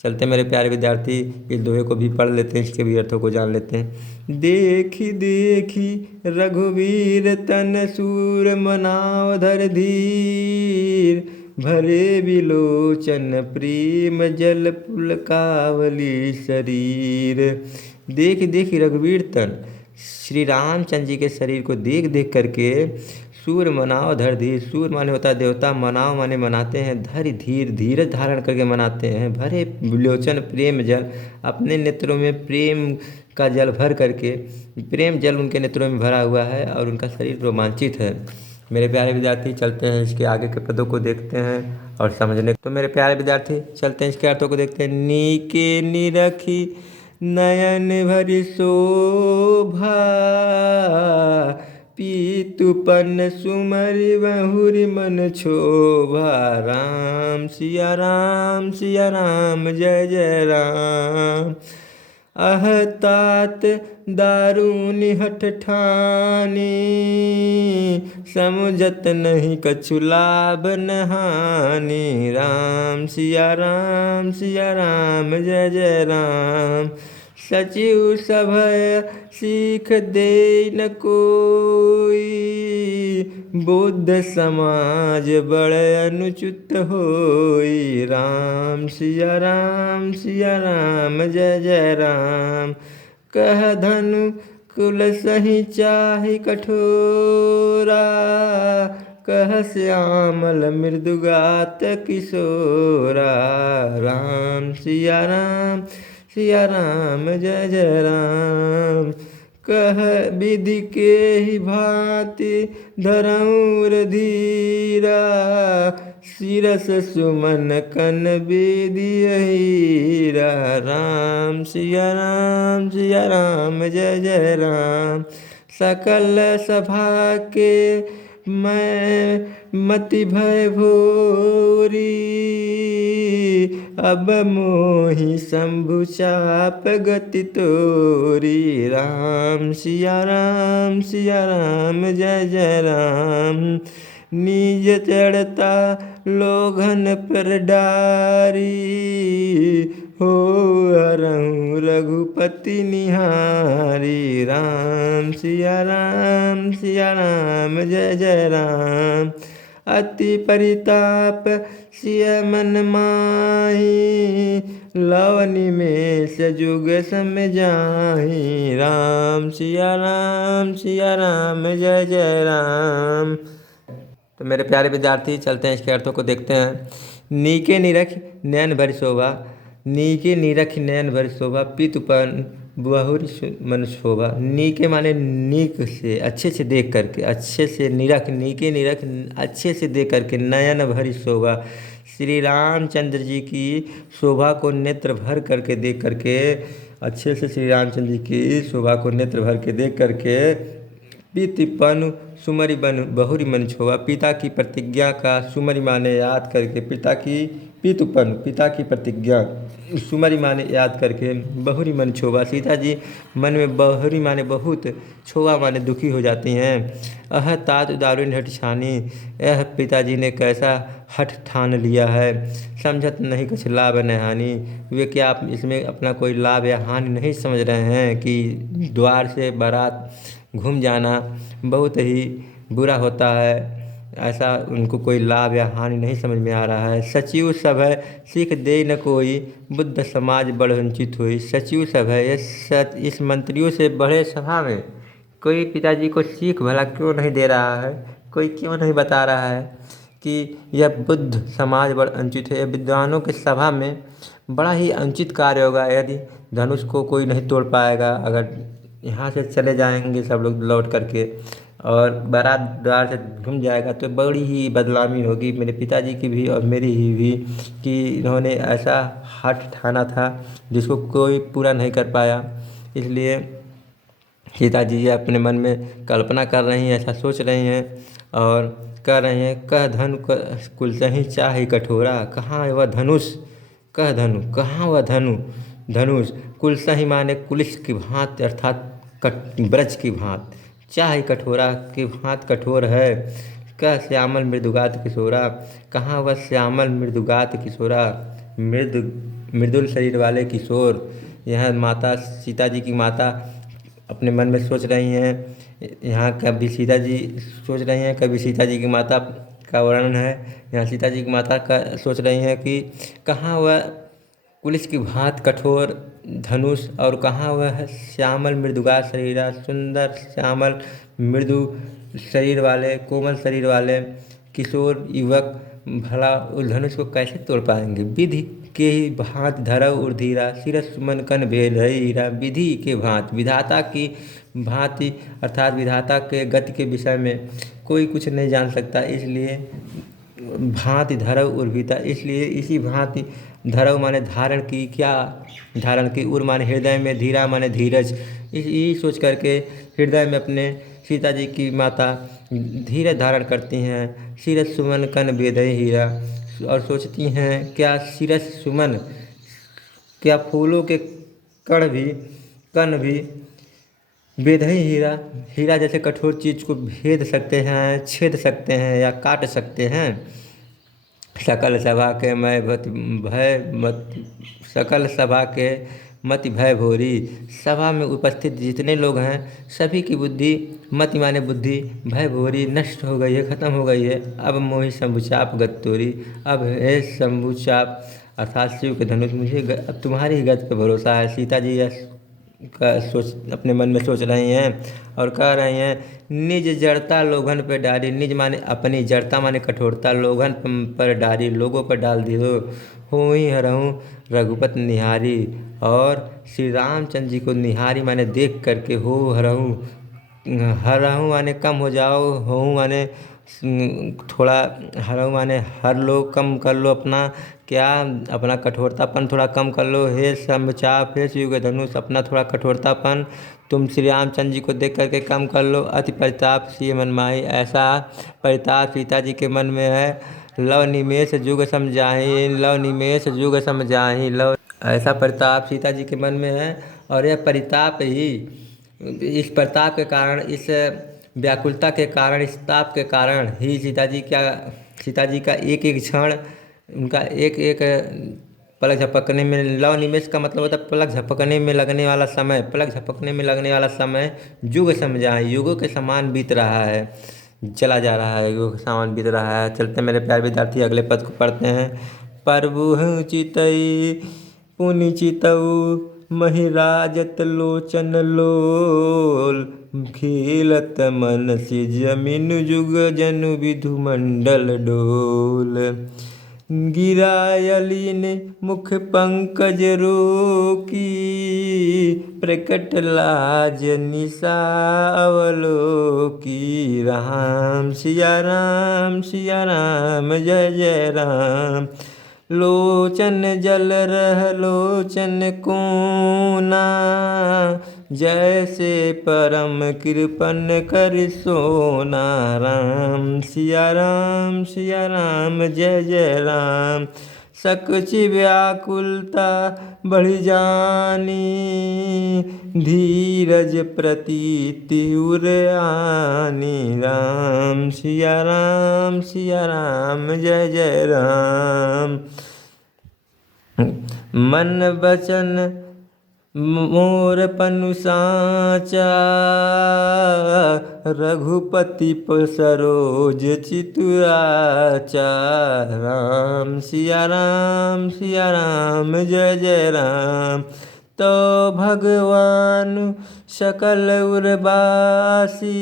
चलते मेरे प्यारे विद्यार्थी, इस दोहे को भी पढ़ लेते हैं, इसके भी अर्थों को जान लेते हैं। देखी देखी रघुवीर तन सूर, मनाव धर धीर, भरे विलोचन प्रेम जल पुलकावली शरीर। देख देख रघुवीर तन, श्री रामचंद्र जी के शरीर को देख देख करके, सूर मनाओ धर धीर, सूर माने होता है देवता, मनाओ माने मनाते हैं, धर धीर धीरज धारण करके मनाते हैं, भरे विलोचन प्रेम जल, अपने नेत्रों में प्रेम का जल भर करके, प्रेम जल उनके नेत्रों में भरा हुआ है और उनका शरीर रोमांचित है। मेरे प्यारे विद्यार्थी चलते हैं इसके आगे के पदों को देखते हैं और समझने। तो मेरे प्यारे विद्यार्थी चलते हैं इसके अर्थों को देखते हैं। नीके निरखी नयन भरि शोभा, पीतुपन सुमरि बहुरि मन क्षोभा। राम सिया राम जय जय राम। अह तात दारुनि हठ ठानी, समुझत नहीं कछु लाभ न हानि। राम सिया राम जय जय राम। सचिव सभय सीख दे न कोई, बुद्ध समाज बड़ अनुचित होई। राम सिया राम जय जय राम। कह धनु कुल सही चाहि कठोरा, कह श्यामल मृदुगात किशोरा। राम सिया राम जय जय राम। कह विधि के ही भांति धरऊर धीरा, शिरस सुमन कन विधि हीरा। राम सिया राम जय जय राम। सकल सभा के मैं मति भय भोरी, अब मोहि शंभु चाप गति तोरी। राम सिया राम जय जय राम। निज चढ़ता लोघन पर डारी, हो हरहूँ रघुपति निहारी। राम सिया राम जय जय राम। अति परिताप सिय मन माही, लवनि में सजुग सम जाही। राम सिया राम जय जय राम। तो मेरे प्यारे विद्यार्थी चलते हैं इसके अर्थों को देखते हैं। नीके निरख नयन भरि शोभा, नीके निरख नयन भरि शोभा, पीतुपन बहुरि मन शोभा। नीके माने नीक से, अच्छे से देख करके, अच्छे से निरख, नीके निरख अच्छे से देख करके, नयन भरि शोभा, श्री रामचंद्र जी की शोभा को नेत्र भर करके देख करके, अच्छे से श्री रामचंद्र जी की शोभा को नेत्र भर के देख करके पीतिपन सुमरि बन बहुरी मन छोवा, पिता की प्रतिज्ञा का सुमरि माने याद करके पिता की प्रतिज्ञा सुमरि माने याद करके बहुरी मन छोवा। सीता जी मन में बहुरी माने बहुत, छोवा माने दुखी हो जाती हैं। अह तात दारुण हठ छानी, यह पिताजी ने कैसा हठ ठान लिया है, समझत नहीं कुछ लाभ न हानि। वे क्या इसमें अपना कोई लाभ या हानि नहीं समझ रहे हैं कि द्वार से बारात घूम जाना बहुत ही बुरा होता है, ऐसा उनको कोई लाभ या हानि नहीं समझ में आ रहा है। सचिव सब है सीख दे न कोई, बुद्ध समाज बड़ वंचित हुई। सचिव सब है इस मंत्रियों से बड़े सभा में कोई पिताजी को सीख भला क्यों नहीं दे रहा है, कोई क्यों नहीं बता रहा है कि यह बुद्ध समाज बड़ वंचित है। विद्वानों के सभा में बड़ा ही अनुचित कार्य होगा यदि धनुष को कोई नहीं तोड़ पाएगा। अगर यहाँ से चले जाएंगे सब लोग लौट करके और बारात द्वार से घूम जाएगा तो बड़ी ही बदनामी होगी मेरे पिताजी की भी और मेरी ही भी, कि इन्होंने ऐसा हठ ठाना था जिसको कोई पूरा नहीं कर पाया। इसलिए सीता जी अपने मन में कल्पना कर रही हैं, ऐसा सोच रही हैं और कह रही हैं, कह धनु कुल सही चाहे कठोरा, कहाँ वह धनुष, कह धनु कहाँ वह धनुष कुल सही माने कुलिस की भांति अर्थात ब्रज की भांति, चाहे कठोरा की भांति कठोर है। कह श्यामल मृदुगात किशोरा, कहाँ वह श्यामल मृदुगात किशोरा, मृदुल शरीर वाले किशोर। यह माता सीता जी की माता अपने मन में सोच रही हैं। यहाँ कभी सीता जी सोच रही हैं, कभी सीता जी की माता का वर्णन है। यहाँ सीता जी की माता का सोच रही हैं कि कहाँ वह कुलिस की भांति कठोर धनुष और कहाँ वह श्यामल मृदुगा शरीरा, सुंदर श्यामल मृदु शरीर वाले कोमल शरीर वाले किशोर युवक भला उस धनुष को कैसे तोड़ पाएंगे। विधि के ही भांति धरव उर्धीरा, शिरस सुमन कन भेद हीरा। विधि के भांति विधाता की भांति अर्थात विधाता के गति के विषय में कोई कुछ नहीं जान सकता, इसलिए भांति धरव उर्विता, इसलिए इसी भांति धरव माने धारण की, क्या धारण की, उर माने हृदय में, धीरा माने धीरज। यही सोच करके हृदय में अपने सीता जी की माता धीरज धारण करती हैं। शिरस सुमन कन बेदय हीरा, और सोचती हैं क्या शिरस सुमन, क्या फूलों के कण भी बेदही हीरा, हीरा जैसे कठोर चीज को भेद सकते हैं, छेद सकते हैं या काट सकते हैं। सकल सभा के सकल सभा के मति भय भोरी, सभा में उपस्थित जितने लोग हैं सभी की बुद्धि, मति माने बुद्धि, भय भोरी नष्ट हो गई है, खत्म हो गई है। अब मोहि शंभुचाप गत तोरी, अब हे शंभुचाप अर्थात शिव के धनुष, मुझे अब तुम्हारी ही गत पे भरोसा है। सीता जी का सोच अपने मन में सोच रही हैं और कह रही हैं, निज जड़ता लोभन पर डाली, निज माने अपनी, जड़ता माने कठोरता, लोभन पर डाली लोगों पर डाल दी हो ही हरहूँ रघुपत निहारी। और श्री रामचंद्र जी को निहारी माने देख करके हो हरहूँ माने कम हो जाओ, हो माने थोड़ा, हरहूँ माने हर लो, कम कर लो अपना, क्या अपना कठोरतापन थोड़ा कम कर लो। हे शंभुचाप, हे शिव के धनुष, अपना थोड़ा कठोरतापन तुम श्री रामचंद्र जी को देख करके कम कर लो। अति परिताप सी मन माही, ऐसा परिताप सीता जी के मन में है। लव निमेष जुग समझाही, लव निमेष जुग समझाही, लव, ऐसा परिताप सीता जी के मन में है। और यह परिताप ही, इस परिताप के कारण, इस व्याकुलता के कारण, इस ताप के कारण ही सीता जी का एक एक क्षण, उनका एक एक पलक झपकने में, लव निमेष का मतलब होता है पलक झपकने में लगने वाला समय, पलक झपकने में लगने वाला समय युग समझाए, युगों के समान बीत रहा है, चला जा रहा है, युगों के समान बीत रहा है। चलते मेरे प्यारे विद्यार्थी अगले पद को पढ़ते हैं। प्रभु चितई पुनि चितऊ, महिराजत लोचन लोल, खेलत मन से जमीन जुग जनु विधु मंडल डोल। गिरायलीन मुख पंकज रोकी, प्रकट लाज निशा अवलोकी। राम सिया राम जय जय राम, लोचन जल रह लोचन कोना, जैसे परम कृपन कर सोना। राम सिया राम जय जय राम। सकचि व्याकुलता बढ़ जानी, धीरज प्रतीति उर आनी। राम सिया राम जय जय राम। मन वचन मोर पनु साचा, रघुपति सरोज चितु आचा। राम सिया राम जय जय राम। तो भगवान सकल उर्वासी,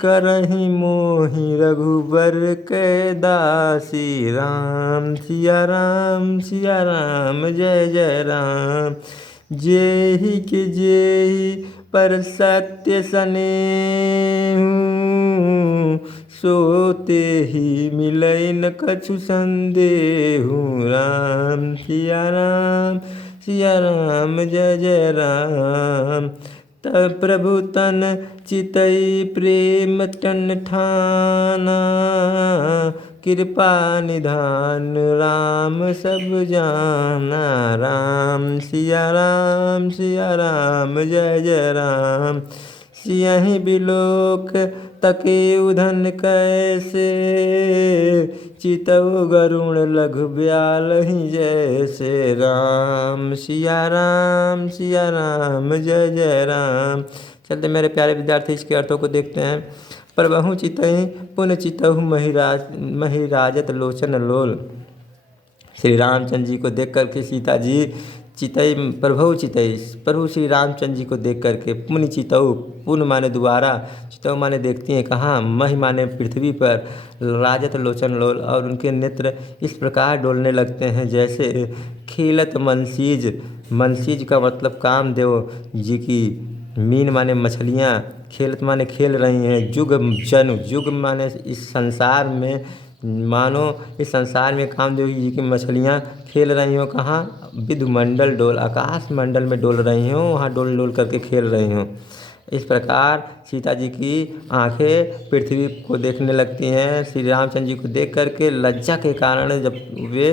करहि मोहि रघुबर के दासी। राम सिया राम जय जय राम। जेहि के जेहि पर सत्य सनेहु, सोते ही मिलै न कछु संदेहु। राम सिया राम जय जय राम। तब प्रभु तन चितई प्रेम तन ठाना, कृपा निधान राम सब जाना। राम सिया राम जय जय राम। सियहि बिलोक तके उधन कैसे, चितऊ गरुण लघु ब्यालहि जैसे। राम सिया राम जय जय राम। चलते मेरे प्यारे विद्यार्थी इसके अर्थों को देखते हैं। प्रभहु चितहि पुन चितहु महिराजत लोचन लोल। श्री रामचंद्र जी को देख करके सीता जी प्रभु श्री रामचंद्र जी को देख करके पुन चितहु, पुन माने दोबारा, चितहु माने देखती हैं कहाँ, महि माने पृथ्वी पर, राजत लोचन लोल और उनके नेत्र इस प्रकार डोलने लगते हैं जैसे खीलत मनसीज का मतलब कामदेव जी की, मीन माने मछलियाँ, खेलत माने खेल रही हैं, जुग माने इस संसार में, मानो इस संसार में कामदेव जी की मछलियाँ खेल रही हो। कहाँ? विधुमंडल डोल, आकाश मंडल में डोल रही हो, वहाँ डोल डोल करके खेल रही हो। इस प्रकार सीता जी की आंखें पृथ्वी को देखने लगती हैं। श्री रामचंद्र जी को देख करके लज्जा के कारण जब वे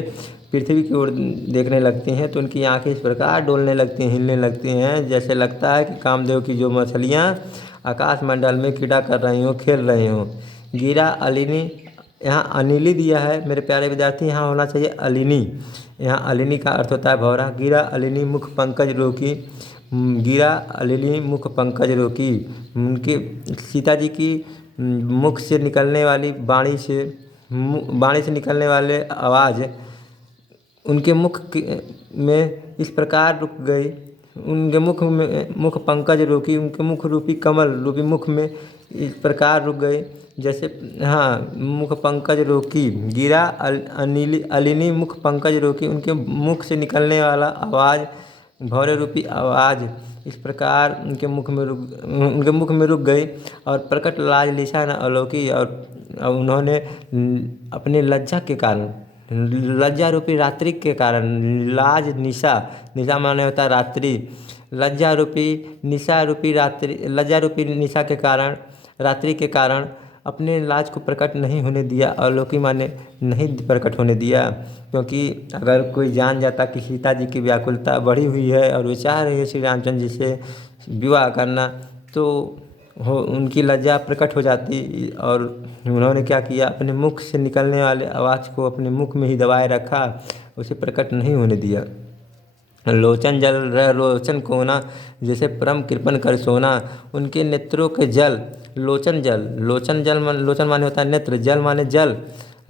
पृथ्वी की ओर देखने लगती हैं तो उनकी आंखें इस प्रकार डोलने लगती हैं, हिलने लगती हैं, जैसे लगता है कि कामदेव की जो मछलियाँ आकाश मंडल में क्रीड़ा कर रही हो, खेल रही हो। गिरा अलिनी, यहाँ अनिली दिया है मेरे प्यारे विद्यार्थी, यहाँ होना चाहिए अलिनी। यहाँ अलिनी का अर्थ होता है भौरा। गिरा अलिनी मुख पंकज रोकी, गिरा अलिनी मुख पंकज रोकी। उनके सीता जी की मुख से निकलने वाली वाणी से निकलने वाले आवाज़ उनके मुख में इस प्रकार रुक गई, उनके मुख पंकज रोकी, उनके मुख रूपी कमल रूपी मुख में इस प्रकार रुक गई जैसे, हाँ, मुख पंकज रोकी। गिरा अलिनी मुख पंकज रोकी, उनके मुख से निकलने वाला आवाज़, भौरे रूपी आवाज़ इस प्रकार उनके मुख में रुक गई। और प्रकट लाज लिशा न अलोकी, और उन्होंने अपने लज्जा के कारण, लज्जा रूपी रात्रि के कारण, लाज निशा माने होता है रात्रि, लज्जा रूपी निशा के कारण, रात्रि के कारण अपने लाज को प्रकट नहीं होने दिया। अलौकिक माने नहीं प्रकट होने दिया, क्योंकि अगर कोई जान जाता कि सीता जी की व्याकुलता बढ़ी हुई है और वो चाह रही है श्री रामचंद्र जी से विवाह करना, तो उनकी लज्जा प्रकट हो जाती। और उन्होंने क्या किया, अपने मुख से निकलने वाले आवाज़ को अपने मुख में ही दबाए रखा, उसे प्रकट नहीं होने दिया। लोचन जल रह लोचन कोना, जैसे परम कृपन कर सोना। उनके नेत्रों के जल, लोचन माने होता है नेत्र, जल माने जल,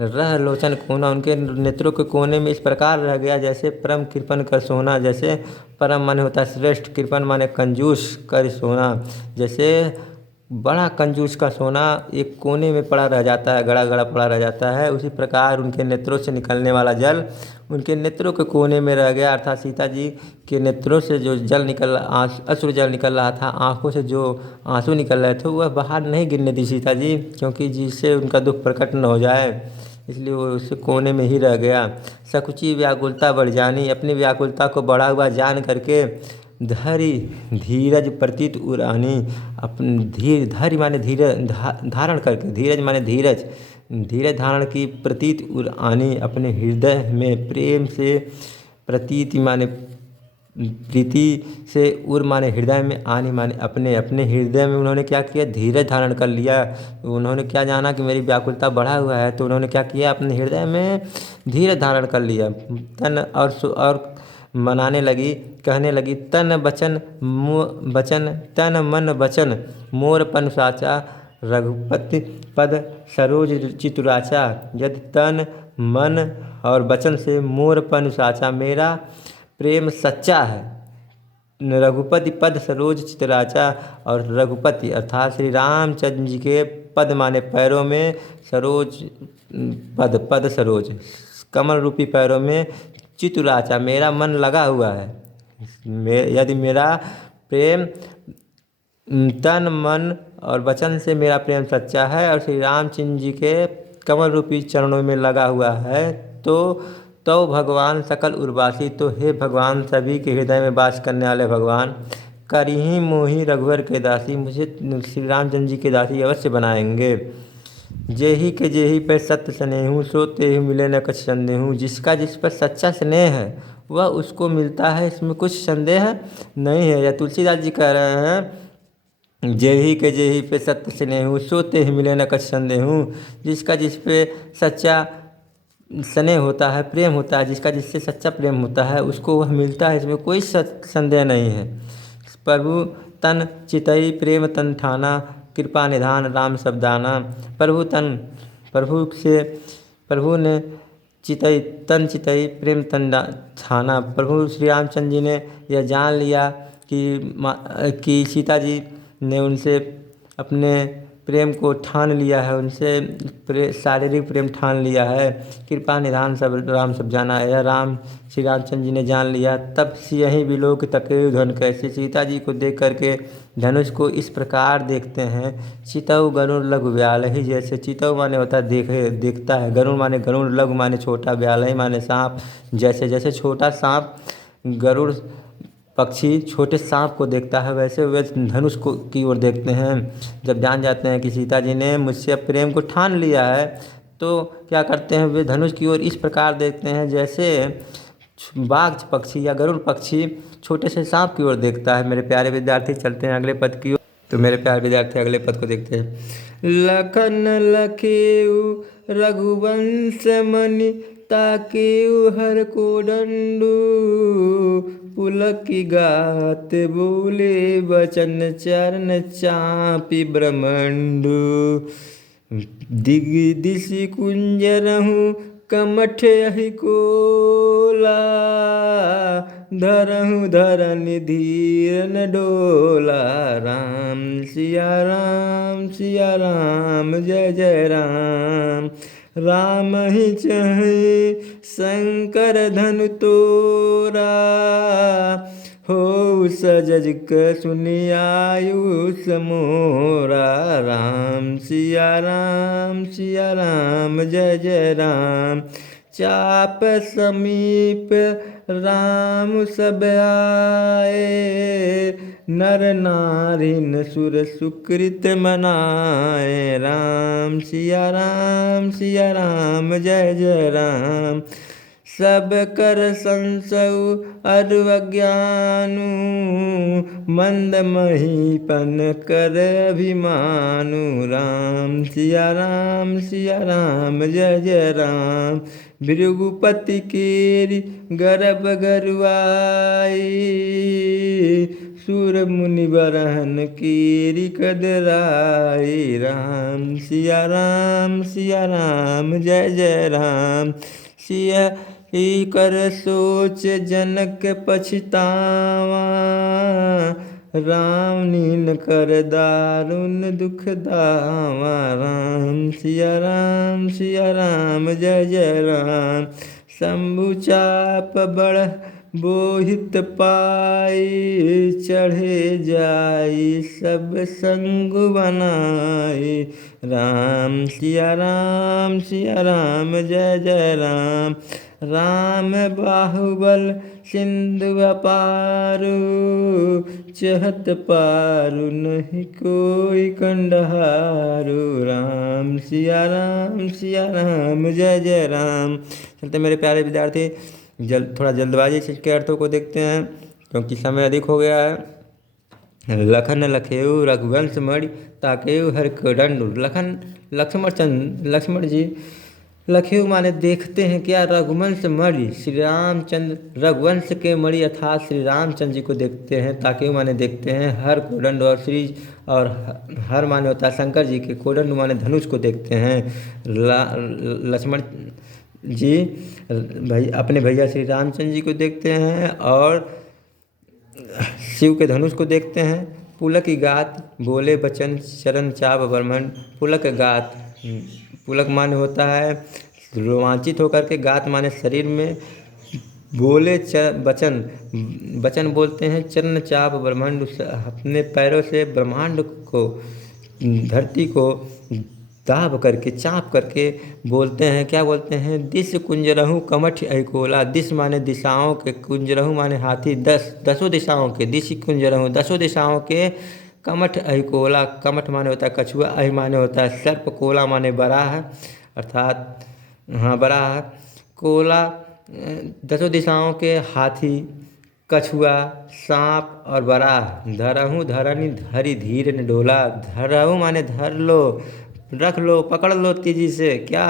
रह लोचन कोना, उनके नेत्रों के कोने में इस प्रकार रह गया जैसे परम कृपन कर सोना। जैसे परम माने होता है श्रेष्ठ, कृपन माने कंजूस, कर सोना, जैसे बड़ा कंजूस का सोना एक कोने में पड़ा रह जाता है, गड़ा गड़ा पड़ा रह जाता है, उसी प्रकार उनके नेत्रों से निकलने वाला जल उनके नेत्रों के कोने में रह गया। अर्थात सीता जी के नेत्रों से जो जल अश्रु जल निकल रहा था, आँखों से जो आंसू निकल रहे थे, वह बाहर नहीं गिरने दी सीता जी, क्योंकि जिससे उनका दुख प्रकट न हो जाए। इसलिए वो उस कोने में ही रह गया। सकुची व्याकुलता बढ़ जानी, अपनी व्याकुलता को बढ़ा हुआ जान करके धैर्य धीरज प्रतीत उरानी, अपन धैर्य माने धीरज धारण करके, धीरज माने धीरज, धीरज धारण की प्रतीत उरानी, अपने हृदय में प्रेम से, प्रतीति माने प्रीति से, उर माने हृदय में, आनी माने अपने, अपने हृदय में उन्होंने क्या किया, धीरज धारण कर लिया। उन्होंने क्या जाना कि मेरी व्याकुलता बढ़ा हुआ है, तो उन्होंने क्या किया, अपने हृदय में धीरज धारण कर लिया। तन और मनाने लगी, कहने लगी, तन बचन तन मन वचन मोर पन साचा, रघुपति पद सरोज चितुराचा। यदि तन मन और वचन से मोर पन साचा, मेरा प्रेम सच्चा है, रघुपति पद सरोज चितराचा, और रघुपति अर्थात श्री रामचंद्र जी के पद माने पैरों में, सरोज पद सरोज कमल रूपी पैरों में, चितुराचा मेरा मन लगा हुआ है। यदि मेरा प्रेम तन मन और वचन से मेरा प्रेम सच्चा है और श्री रामचंद्र जी के कमल रूपी चरणों में लगा हुआ है, तो भगवान सकल उर्वासी, तो हे भगवान सभी के हृदय में वास करने वाले भगवान, करही मोही रघुवर के दासी, मुझे श्री रामचंद्र जी के दासी अवश्य बनाएंगे। जेही के जेही पे सत्य स्नेहू, सो तेहि मिले न कछ संदेहू। जिसका जिस पर सच्चा स्नेह है वह उसको मिलता है, इसमें कुछ संदेह नहीं है। या तुलसीदास जी कह रहे हैं, जेही के जेही पे सत्य स्नेहू, सो तेहि मिले न कछ संदेहू। जिसका जिस पे सच्चा स्नेह होता है, प्रेम होता है, जिसका जिससे सच्चा प्रेम होता है उसको वह मिलता है, इसमें कोई संदेह नहीं है। प्रभु तन चितई प्रेम तन ठाना, कृपा निधान राम शब्दाना। प्रभु ने चितई प्रेम तन ठाना। प्रभु श्री रामचंद्र जी ने यह जान लिया कि सीता जी ने उनसे अपने प्रेम को ठान लिया है, उनसे शारीरिक प्रेम ठान लिया है। कृपा निधान सब राम सब जाना, यह राम श्री रामचंद्र जी ने जान लिया। तब यहीं बिलोक तके धन कैसे, सीता जी को देख करके धनुष को इस प्रकार देखते हैं, चितऊ गरुड़ लघु व्याल ही। जैसे चितऊ माने होता है देखता है, गरुड़ माने गरुड़, लघु माने छोटा, व्याल ही माने सांप। जैसे जैसे छोटा सांप गरुड़ पक्षी छोटे सांप को देखता है, वैसे वे धनुष को की ओर देखते हैं। जब जान जाते हैं कि सीता जी ने मुझसे प्रेम को ठान लिया है, तो क्या करते हैं, वे धनुष की ओर इस प्रकार देखते हैं जैसे बाघ पक्षी या गरुड़ पक्षी छोटे से सांप की ओर देखता है। मेरे प्यारे विद्यार्थी, चलते हैं अगले पद की ओर। तो मेरे प्यारे विद्यार्थी अगले पद को देखते हैं। लखन लखेऊ रघुवंश मणि, ताकेऊ हर कोदंडू, पुलकी गात बोले वचन, चरण चापी ब्रह्मंडु। दिशि कुंज रहूं कमठ यही कोला, धरहूँ धरन धीर न डोला। राम सिया राम जय जय राम। राम ही चाहे शंकर धनु तोरा, हो सजज क सुनि आयुष मोरा। राम सिया राम जय जय राम। चाप समीप राम सब आए, नर नारी न सुर सुकृत मनाए। राम सिया राम जय जय राम। सब कर संसऊ अरु अज्ञानु, मंद महीपन कर अभिमानु। राम सिया राम जय जय राम। भृगुपति केरी गर्भ गरुआई, सूर मुनि बरहन केरी कदराई। राम सिया राम जय जय राम। सिया ही कर सोच जनक पछतावा, राम नीन कर दारुण दुख दावा। राम सिया राम जय जय राम। शंभु चाप बोहित पाई चढ़े जाई सब संग बनाए। सिया राम जय जय राम। राम बाहुबल सिंधु अपारू चहत पारू नहीं कोई कंडहारू। सिया राम जय जय राम। चलते मेरे प्यारे विद्यार्थी, थोड़ा जल्दबाजी से इसके अर्थों को देखते हैं क्योंकि समय अधिक हो गया है। लखन लखेऊ रघुवंश मणि ताकेऊ हर दंड। लक्ष्मण जी लखेऊ माने देखते हैं क्या, रघुवंश मणि श्री रामचंद्र रघुवंश के मणि अर्थात श्री रामचंद्र जी को देखते हैं। ताकेऊ माने देखते हैं, हर कोदंड और श्री और हर माने होता है शंकर जी के, कोदंड माने धनुष को देखते हैं। लक्ष्मण जी भाई अपने भैया श्री रामचंद्र जी को देखते हैं और शिव के धनुष को देखते हैं। पुलक की गात बोले बचन चरण चाप ब्रह्मंड। पुलक गात, पुलक माने होता है रोमांचित होकर के, गात माने शरीर में, बोले बचन बोलते हैं, चरण चाप ब्रह्मांड अपने पैरों से ब्रह्मांड को धरती को दाब करके चाप करके बोलते हैं। क्या बोलते हैं, दिश कुंजरहू कमठ अकोला। दिश माने दिशाओं के, कुंजरहू माने हाथी, दसों दिशाओं के, दिश कुंजरहू दसों दिशाओं के, कमठ अकोला। कमठ माने होता है कछुआ, अहि माने होता है सर्प, कोला माने बराह अर्थात बराह, कोला दसों दिशाओं के हाथी, कछुआ, सांप और बराह। धरहूँ धरनी धरी धीर न डोला। धरहूँ माने धर लो, रख लो, पकड़ लो तेजी से। क्या,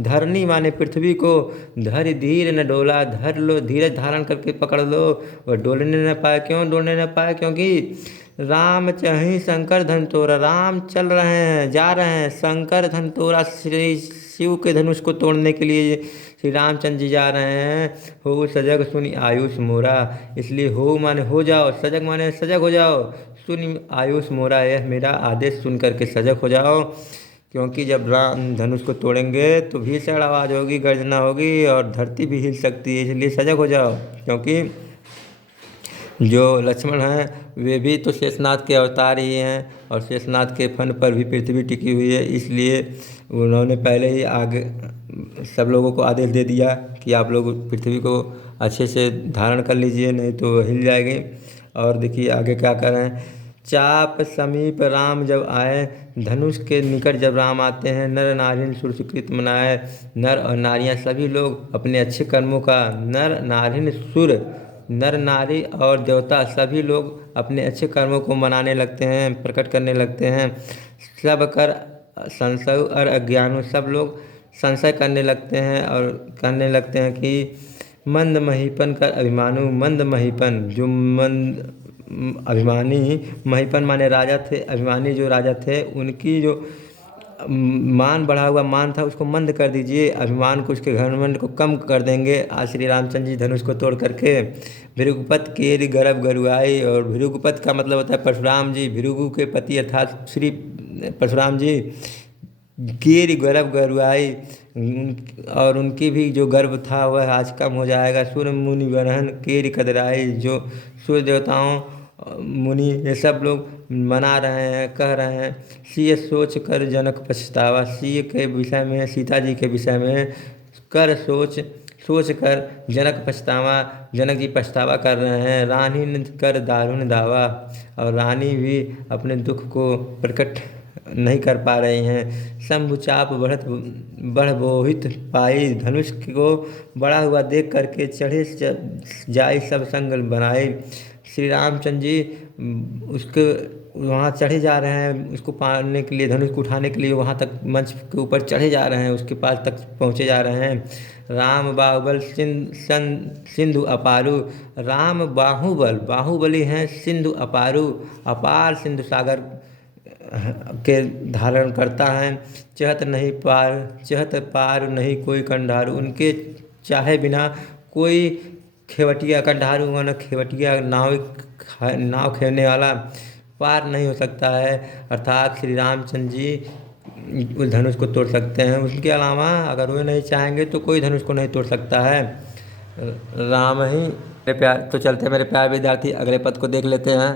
धरनी माने पृथ्वी को, धर धीर न डोला, धर लो धीरज धारण करके पकड़ लो और डोलने न पाए। क्यों डोलने न पाए, क्योंकि राम चहि शंकर धन तोड़ा। राम चल रहे हैं, जा रहे हैं, शंकर धन तोड़ा श्री शिव के धनुष को तोड़ने के लिए श्री रामचंद्र जी जा रहे हैं। हो सजग सुनि आयुष मोरा, इसलिए हो माने हो जाओ, सजग माने सजग हो जाओ, सुनि आयुष मोरा, यह मेरा आदेश सुन करके सजग हो जाओ। क्योंकि जब राम धनुष को तोड़ेंगे तो भीषण आवाज़ होगी, गर्जना होगी और धरती भी हिल सकती है, इसलिए सजग हो जाओ। क्योंकि जो लक्ष्मण हैं वे भी तो शेषनाग के अवतार ही हैं और शेषनाग के फन पर भी पृथ्वी टिकी हुई है, इसलिए उन्होंने पहले ही आगे सब लोगों को आदेश दे दिया कि आप लोग पृथ्वी को अच्छे से धारण कर लीजिए, नहीं तो हिल जाएगी। और देखिए आगे क्या कर रहे हैं, चाप समीप राम जब आए, धनुष के निकट जब राम आते हैं, नर नारी सुर सुकृत मनाए। नर और नारियां सभी लोग अपने अच्छे कर्मों का, नर नारी और देवता सभी लोग अपने अच्छे कर्मों को मनाने लगते हैं, प्रकट करने लगते हैं। सब कर संशय और अज्ञान, सब लोग संशय करने लगते हैं और कहने लगते हैं कि मंद महीपन कर अभिमानु। मंद महीपन जो मंद अभिमानी, महीपन माने राजा थे, अभिमानी जो राजा थे उनकी जो मान बढ़ा हुआ मान था उसको मंद कर दीजिए, अभिमान को, उसके घमंड को कम कर देंगे आज श्री रामचंद्र जी धनुष को तोड़ करके। भृगुपत केरि गर्भ गरुआई, और भृगुपत का मतलब होता है परशुराम जी, भृगु के पति अर्थात श्री परशुराम जी। केरि गर्भ गरुआई, और उनकी भी जो गर्भ था वह आज कम हो जाएगा। सूर्य मुनि वरहन केरि कदराई, जो सूर्य देवताओं मुनि ये सब लोग मना रहे हैं, कह रहे हैं। सीय सोच कर जनक पछतावा, सीय के विषय में, सीता जी के विषय में कर सोच कर जनक पछतावा, जनक जी पछतावा कर रहे हैं। रानी कर दारुण दावा, और रानी भी अपने दुख को प्रकट नहीं कर पा रही हैं। शंभु चाप बढ़ बोहित पाई, धनुष को बड़ा हुआ देख करके चढ़े जाई सब संग बनाए। श्री रामचंद्र जी उसके वहाँ चढ़े जा रहे हैं, उसको पाने के लिए, धनुष को उठाने के लिए वहाँ तक मंच के ऊपर चढ़े जा रहे हैं, उसके पास तक पहुँचे जा रहे हैं। राम बाहुबल सिंधु अपारू, राम बाहुबली हैं, सिंधु अपारू अपार सिंधु सागर के धारण करता है। चहत पार नहीं कोई कंधारू, उनके चाहे बिना कोई खेवटिया, कंधारू माना खेवटिया, नाव खेलने वाला पार नहीं हो सकता है। अर्थात श्री रामचंद्र जी उस धनुष को तोड़ सकते हैं, उसके अलावा अगर वे नहीं चाहेंगे तो कोई धनुष को नहीं तोड़ सकता है। राम ही मेरे प्यार तो चलते हैं मेरे प्यार विद्यार्थी, अगले पद को देख लेते हैं।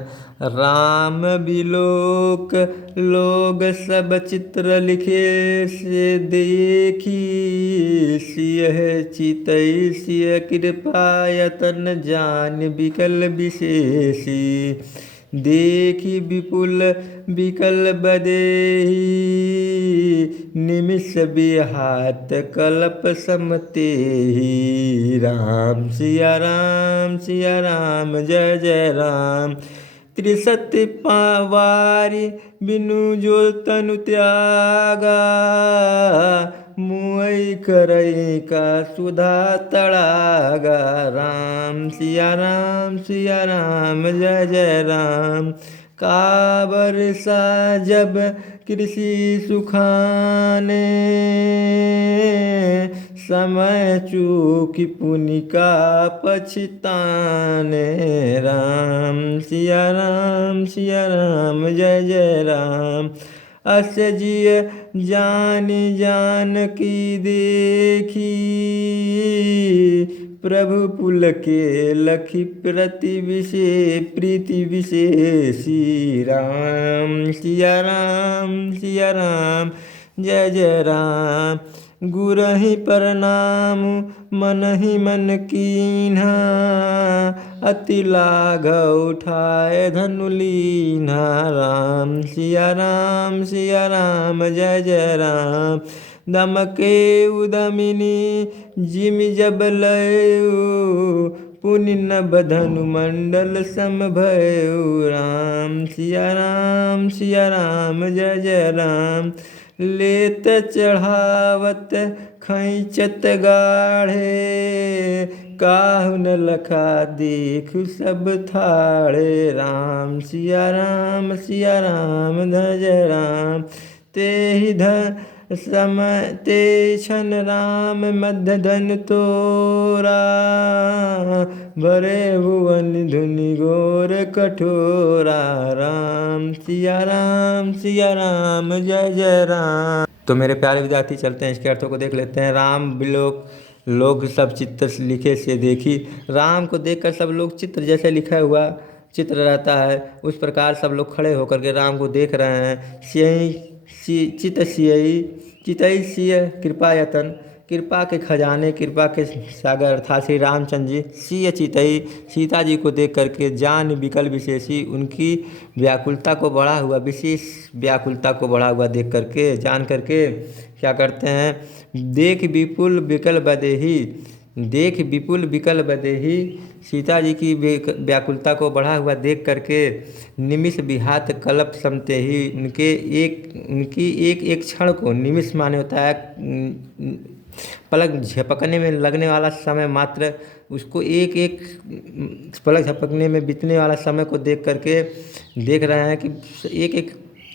राम बिलोक लोग सब चित्र लिखे से देखी, सियह चितई सिय कृपा यतन जान विकल विशेषी, देखी विपुल विकल बदेही, निमिष बिहात कल्प समतेहि। राम सिया राम जय जय राम। त्रिसत्य पावारी बिनु जो तनु त्यागा, मुई करई का सुधा तड़ागा। राम सिया राम जय जय राम। काबर सा जब कृषि सुखाने, समय चूकी पुनिका पछताने। राम सिया राम जय जय राम। अस जिय जान की देखी, प्रभु पुल के लखी प्रीति विशेषी। राम सिया राम जय जय राम। गुरहि प्रणाम मन ही मन कीन्हा, अति लाघ उठाए धनु लीन्हा। राम सिया राम जय जय राम। दमके उदमिनी जिमि जब लयऊ, पुनि नभ धनु मंडल सम भयऊ। राम सिया राम जय जय राम। लेत चढ़ावत खैचत गाढ़े, काहु न लखा देखु सब थाड़े। राम सिया राम जय जय राम। तेहि समय ते क्षण राम मध्य धन तोरा, भरे भुवन धुनि घोर कठोरा। राम सिया राम जय जय राम। तो मेरे प्यारे विद्यार्थी चलते हैं इसके अर्थों को देख लेते हैं। राम बिलोक लोग सब चित्र लिखे से देखी। राम को देखकर सब लोग चित्र जैसे लिखा हुआ चित्र रहता है उस प्रकार सब लोग खड़े होकर के राम को देख रहे हैं। चितई सिय कृपा यतन, कृपा के खजाने कृपा के सागर अर्थात श्री रामचंद्र जी। सिय चितई सीता जी को देख करके, जान विकल विशेषी उनकी व्याकुलता को बढ़ा हुआ विशेष व्याकुलता को बढ़ा हुआ देख करके जान करके क्या करते हैं। देख विपुल विकल बदेही सीता जी की व्याकुलता को बढ़ा हुआ देख करके, निमिष विहात कल्प समते ही उनकी एक क्षण को, निमिष माने होता है पलक झपकने में लगने वाला समय मात्र, उसको एक पलक झपकने में बीतने वाला समय को देख करके देख रहे हैं कि एक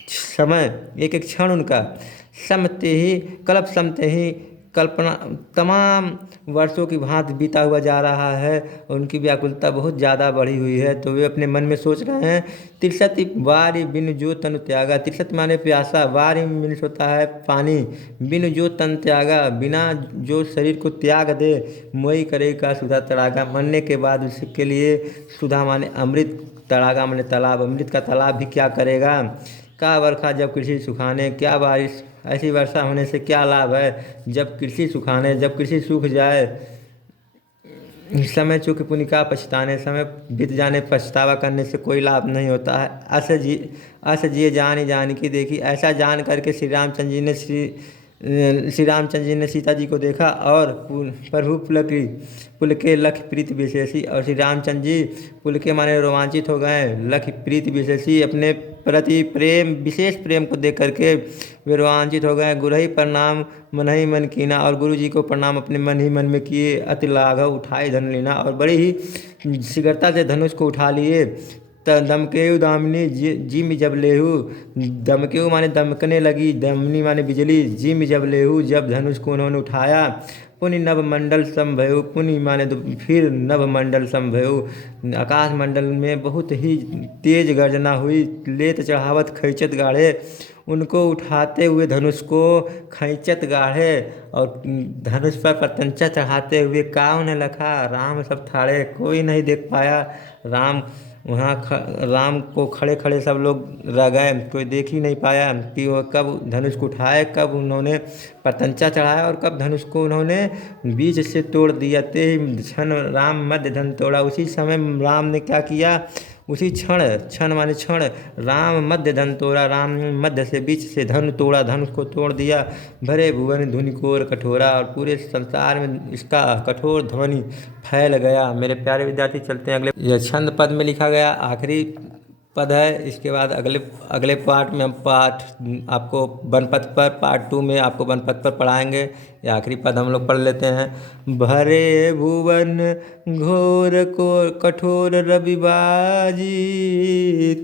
समय एक क्षण उनका समते ही कल्प समते ही कल्पना तमाम वर्षों की भांति बीता हुआ जा रहा है। उनकी व्याकुलता बहुत ज़्यादा बढ़ी हुई है। तो वे अपने मन में सोच रहे हैं, तिरसति वारि बिनु जो तनु त्यागा। तिरसत माने प्यासा, वारि मीन्स होता है पानी, बिनु जो तन त्यागा बिना जो शरीर को त्याग दे, मोई करे का सुधा तड़ागा। मरने के बाद उसके लिए सुधा माने अमृत, तड़ागा माने तालाब, अमृत का तालाब भी क्या करेगा। का वर्षा जब कृषि सुखाने, क्या बारिश ऐसी वर्षा होने से क्या लाभ है। जब कृषि सुखाने, जब कृषि सूख जाए, समय चूक पुनिका पछताने, समय बीत जाने पछतावा करने से कोई लाभ नहीं होता है। अस जिए जान की देखी। ऐसा जान करके श्री रामचंद्र जी ने सीता जी को देखा और प्रभु पुल के लख प्रीति विशेषी। और श्री रामचंद्र जी पुल के माने रोमांचित हो गए, लख प्रीति विशेषी अपने प्रति प्रेम विशेष प्रेम को देख करके वे रोमांचित हो गए। गुरहि प्रणाम मन ही मन कीना, और गुरु जी को प्रणाम अपने मन ही मन में किए। अति लाघव उठाए धन लेना, और बड़ी ही शीघ्रता से धनुष को उठा लिए। दमकेयु दामिनी जिम जब लेहू, दमकेयु माने दमकने लगी, दमनी माने बिजली, जिम जब लेहू जब धनुष को उन्होंने उठाया। पुनि नभ मंडल संभयु, पुनि माने फिर नभ मंडल संभयु, आकाश मंडल में बहुत ही तेज गर्जना हुई। लेत चढ़ावत खैचत गाढ़े, उनको उठाते हुए धनुष को खींचत गाढ़े, और धनुष पर प्रत्यंचा चढ़ाते हुए काव ने लखा, राम सब ठाड़े कोई नहीं देख पाया। राम वहाँ राम को खड़े खड़े सब लोग रह गए, कोई देख ही नहीं पाया कि वह कब धनुष को उठाए, कब उन्होंने प्रत्यंचा चढ़ाया और कब धनुष को उन्होंने बीच से तोड़ दिया। ते ही क्षण राम मध्य धन तोड़ा। उसी समय राम ने क्या किया, उसी क्षण, क्षण माने क्षण, राम मध्य धन तोड़ा, राम ने मध्य से बीच से धन तोड़ा, धनुष को तोड़ दिया। भरे भुवन धुनि कोर कठोरा, और पूरे संसार में इसका कठोर ध्वनि फैल गया। मेरे प्यारे विद्यार्थी, चलते हैं अगले। यह छंद पद में लिखा गया आखिरी पद है। इसके बाद अगले पार्ट में हम आपको बनपद पर, पार्ट 2 में आपको बनपद पर पढ़ाएंगे। ये आखिरी पद हम लोग पढ़ लेते हैं। भरे भुवन घोर को कठोर रविबाजी,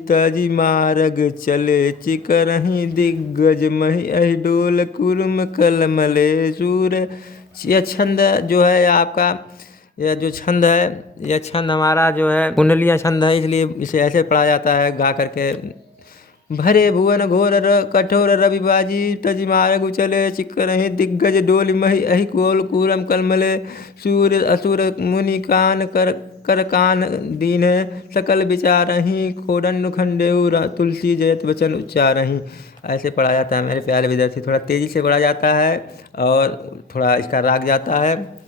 तजी मार्ग चले चिकरहि दिग्गज मही अहि डोल कुरुम कलमले सूर। यह छंद जो है आपका, यह जो छंद है, यह छंद हमारा जो है कुंडलिया छंद है, इसलिए इसे ऐसे पढ़ा जाता है गा करके। भरे भुवन घोर कठोर रविबाजी, तज मार्ग उचले चिकरहि दिग्गज डोल मही अहि कोल कूरम कलमले सूर। असुर मुनि कान कर कान दीन सकल विचारहि, खोडन खंडेउ तुलसी जयत वचन उच्चारहि। ऐसे पढ़ा जाता है मेरे प्यारे विद्यार्थी। थोड़ा तेज़ी से पढ़ा जाता है और थोड़ा इसका राग जाता है।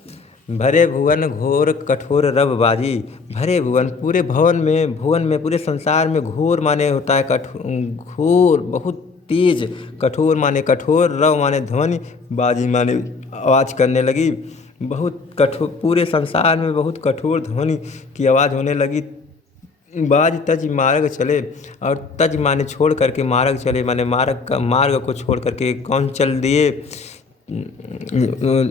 भरे भुवन घोर कठोर रवबाजी। भरे भुवन, पूरे भुवन में पूरे संसार में, घोर माने होता है घोर बहुत तेज, कठोर माने कठोर, रव माने ध्वनि, बाजी माने आवाज़ करने लगी। बहुत कठोर, पूरे संसार में बहुत कठोर ध्वनि की आवाज़ होने लगी। बाज तज मार्ग चले, और तज माने छोड़ करके, मार्ग चले माने मार्ग को छोड़ करके कौन चल दिए।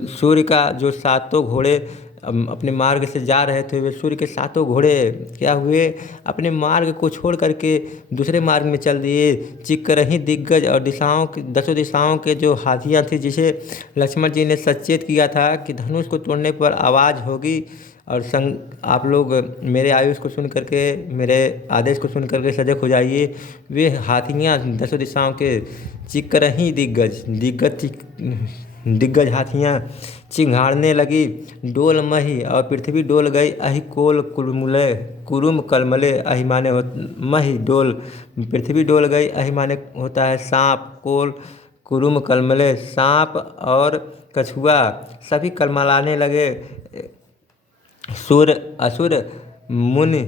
सूर्य का जो 7 घोड़े अपने मार्ग से जा रहे थे, वे सूर्य के 7 घोड़े क्या हुए, अपने मार्ग को छोड़ करके दूसरे मार्ग में चल दिए। चिकरहि दिग्गज, और दसों दिशाओं के जो हाथियाँ थी, जिसे लक्ष्मण जी ने सचेत किया था कि धनुष को तोड़ने पर आवाज़ होगी, और आप लोग मेरे आयुष को सुन करके, मेरे आदेश को सुन करके सजग हो जाइए। वे हाथियाँ दसों दिशाओं के चिकरहि दिग्गज हाथियाँ चिंघाड़ने लगी। डोल मही, और पृथ्वी डोल गई। अहि कोल कुरुम कलमले, अहि माने मही डोल, पृथ्वी डोल गई। अहि माने होता है सांप, कोल कुरुम कलमले, सांप और कछुआ सभी कलमलाने लगे। असुर मुनि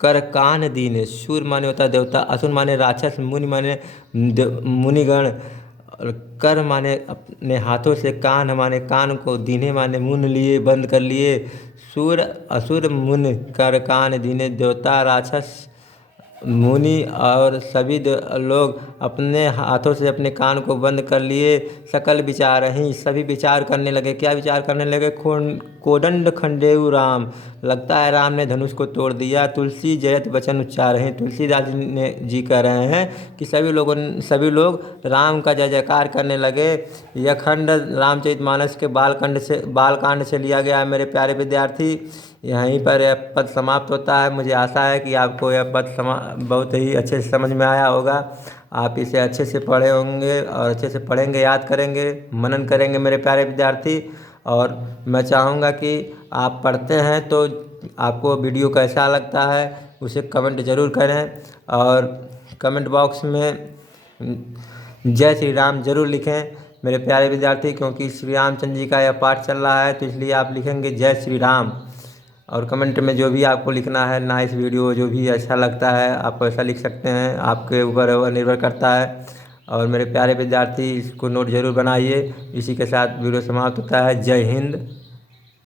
कर कान दीने। सुर माने होता है देवता, असुर माने राक्षस, मुनि माने मुनिगण, और कर माने अपने हाथों से, कान माने कान को, दीने माने मुन लिए, बंद कर लिए। सुर असुर मुनि कर कान दीने, देवता राक्षस मुनि और सभी लोग अपने हाथों से अपने कान को बंद कर लिए। सकल विचार ही, सभी विचार करने लगे। क्या विचार करने लगे, कोदंड खंडेउ राम, लगता है राम ने धनुष को तोड़ दिया। तुलसी जयत वचन उच्चार हैं, तुलसीदास जी कह रहे हैं कि सभी लोग राम का जय जयकार करने लगे। यह खंड रामचरितमानस के बालकांड से लिया गया है मेरे प्यारे विद्यार्थी। यहीं पर यह पद समाप्त होता है। मुझे आशा है कि आपको यह पद बहुत ही अच्छे से समझ में आया होगा। आप इसे अच्छे से पढ़े होंगे और अच्छे से पढ़ेंगे, याद करेंगे, मनन करेंगे मेरे प्यारे विद्यार्थी। और मैं चाहूँगा कि आप पढ़ते हैं तो आपको वीडियो कैसा लगता है उसे कमेंट ज़रूर करें, और कमेंट बॉक्स में जय श्री राम ज़रूर लिखें मेरे प्यारे विद्यार्थी, क्योंकि श्री रामचंद्र जी का यह पाठ चल रहा है, तो इसलिए आप लिखेंगे जय श्री राम। और कमेंट में जो भी आपको लिखना है, नाइस वीडियो, जो भी अच्छा लगता है आप ऐसा लिख सकते हैं, आपके ऊपर वह निर्भर करता है। और मेरे प्यारे विद्यार्थी इसको नोट ज़रूर बनाइए। इसी के साथ वीडियो समाप्त होता है। जय हिंद।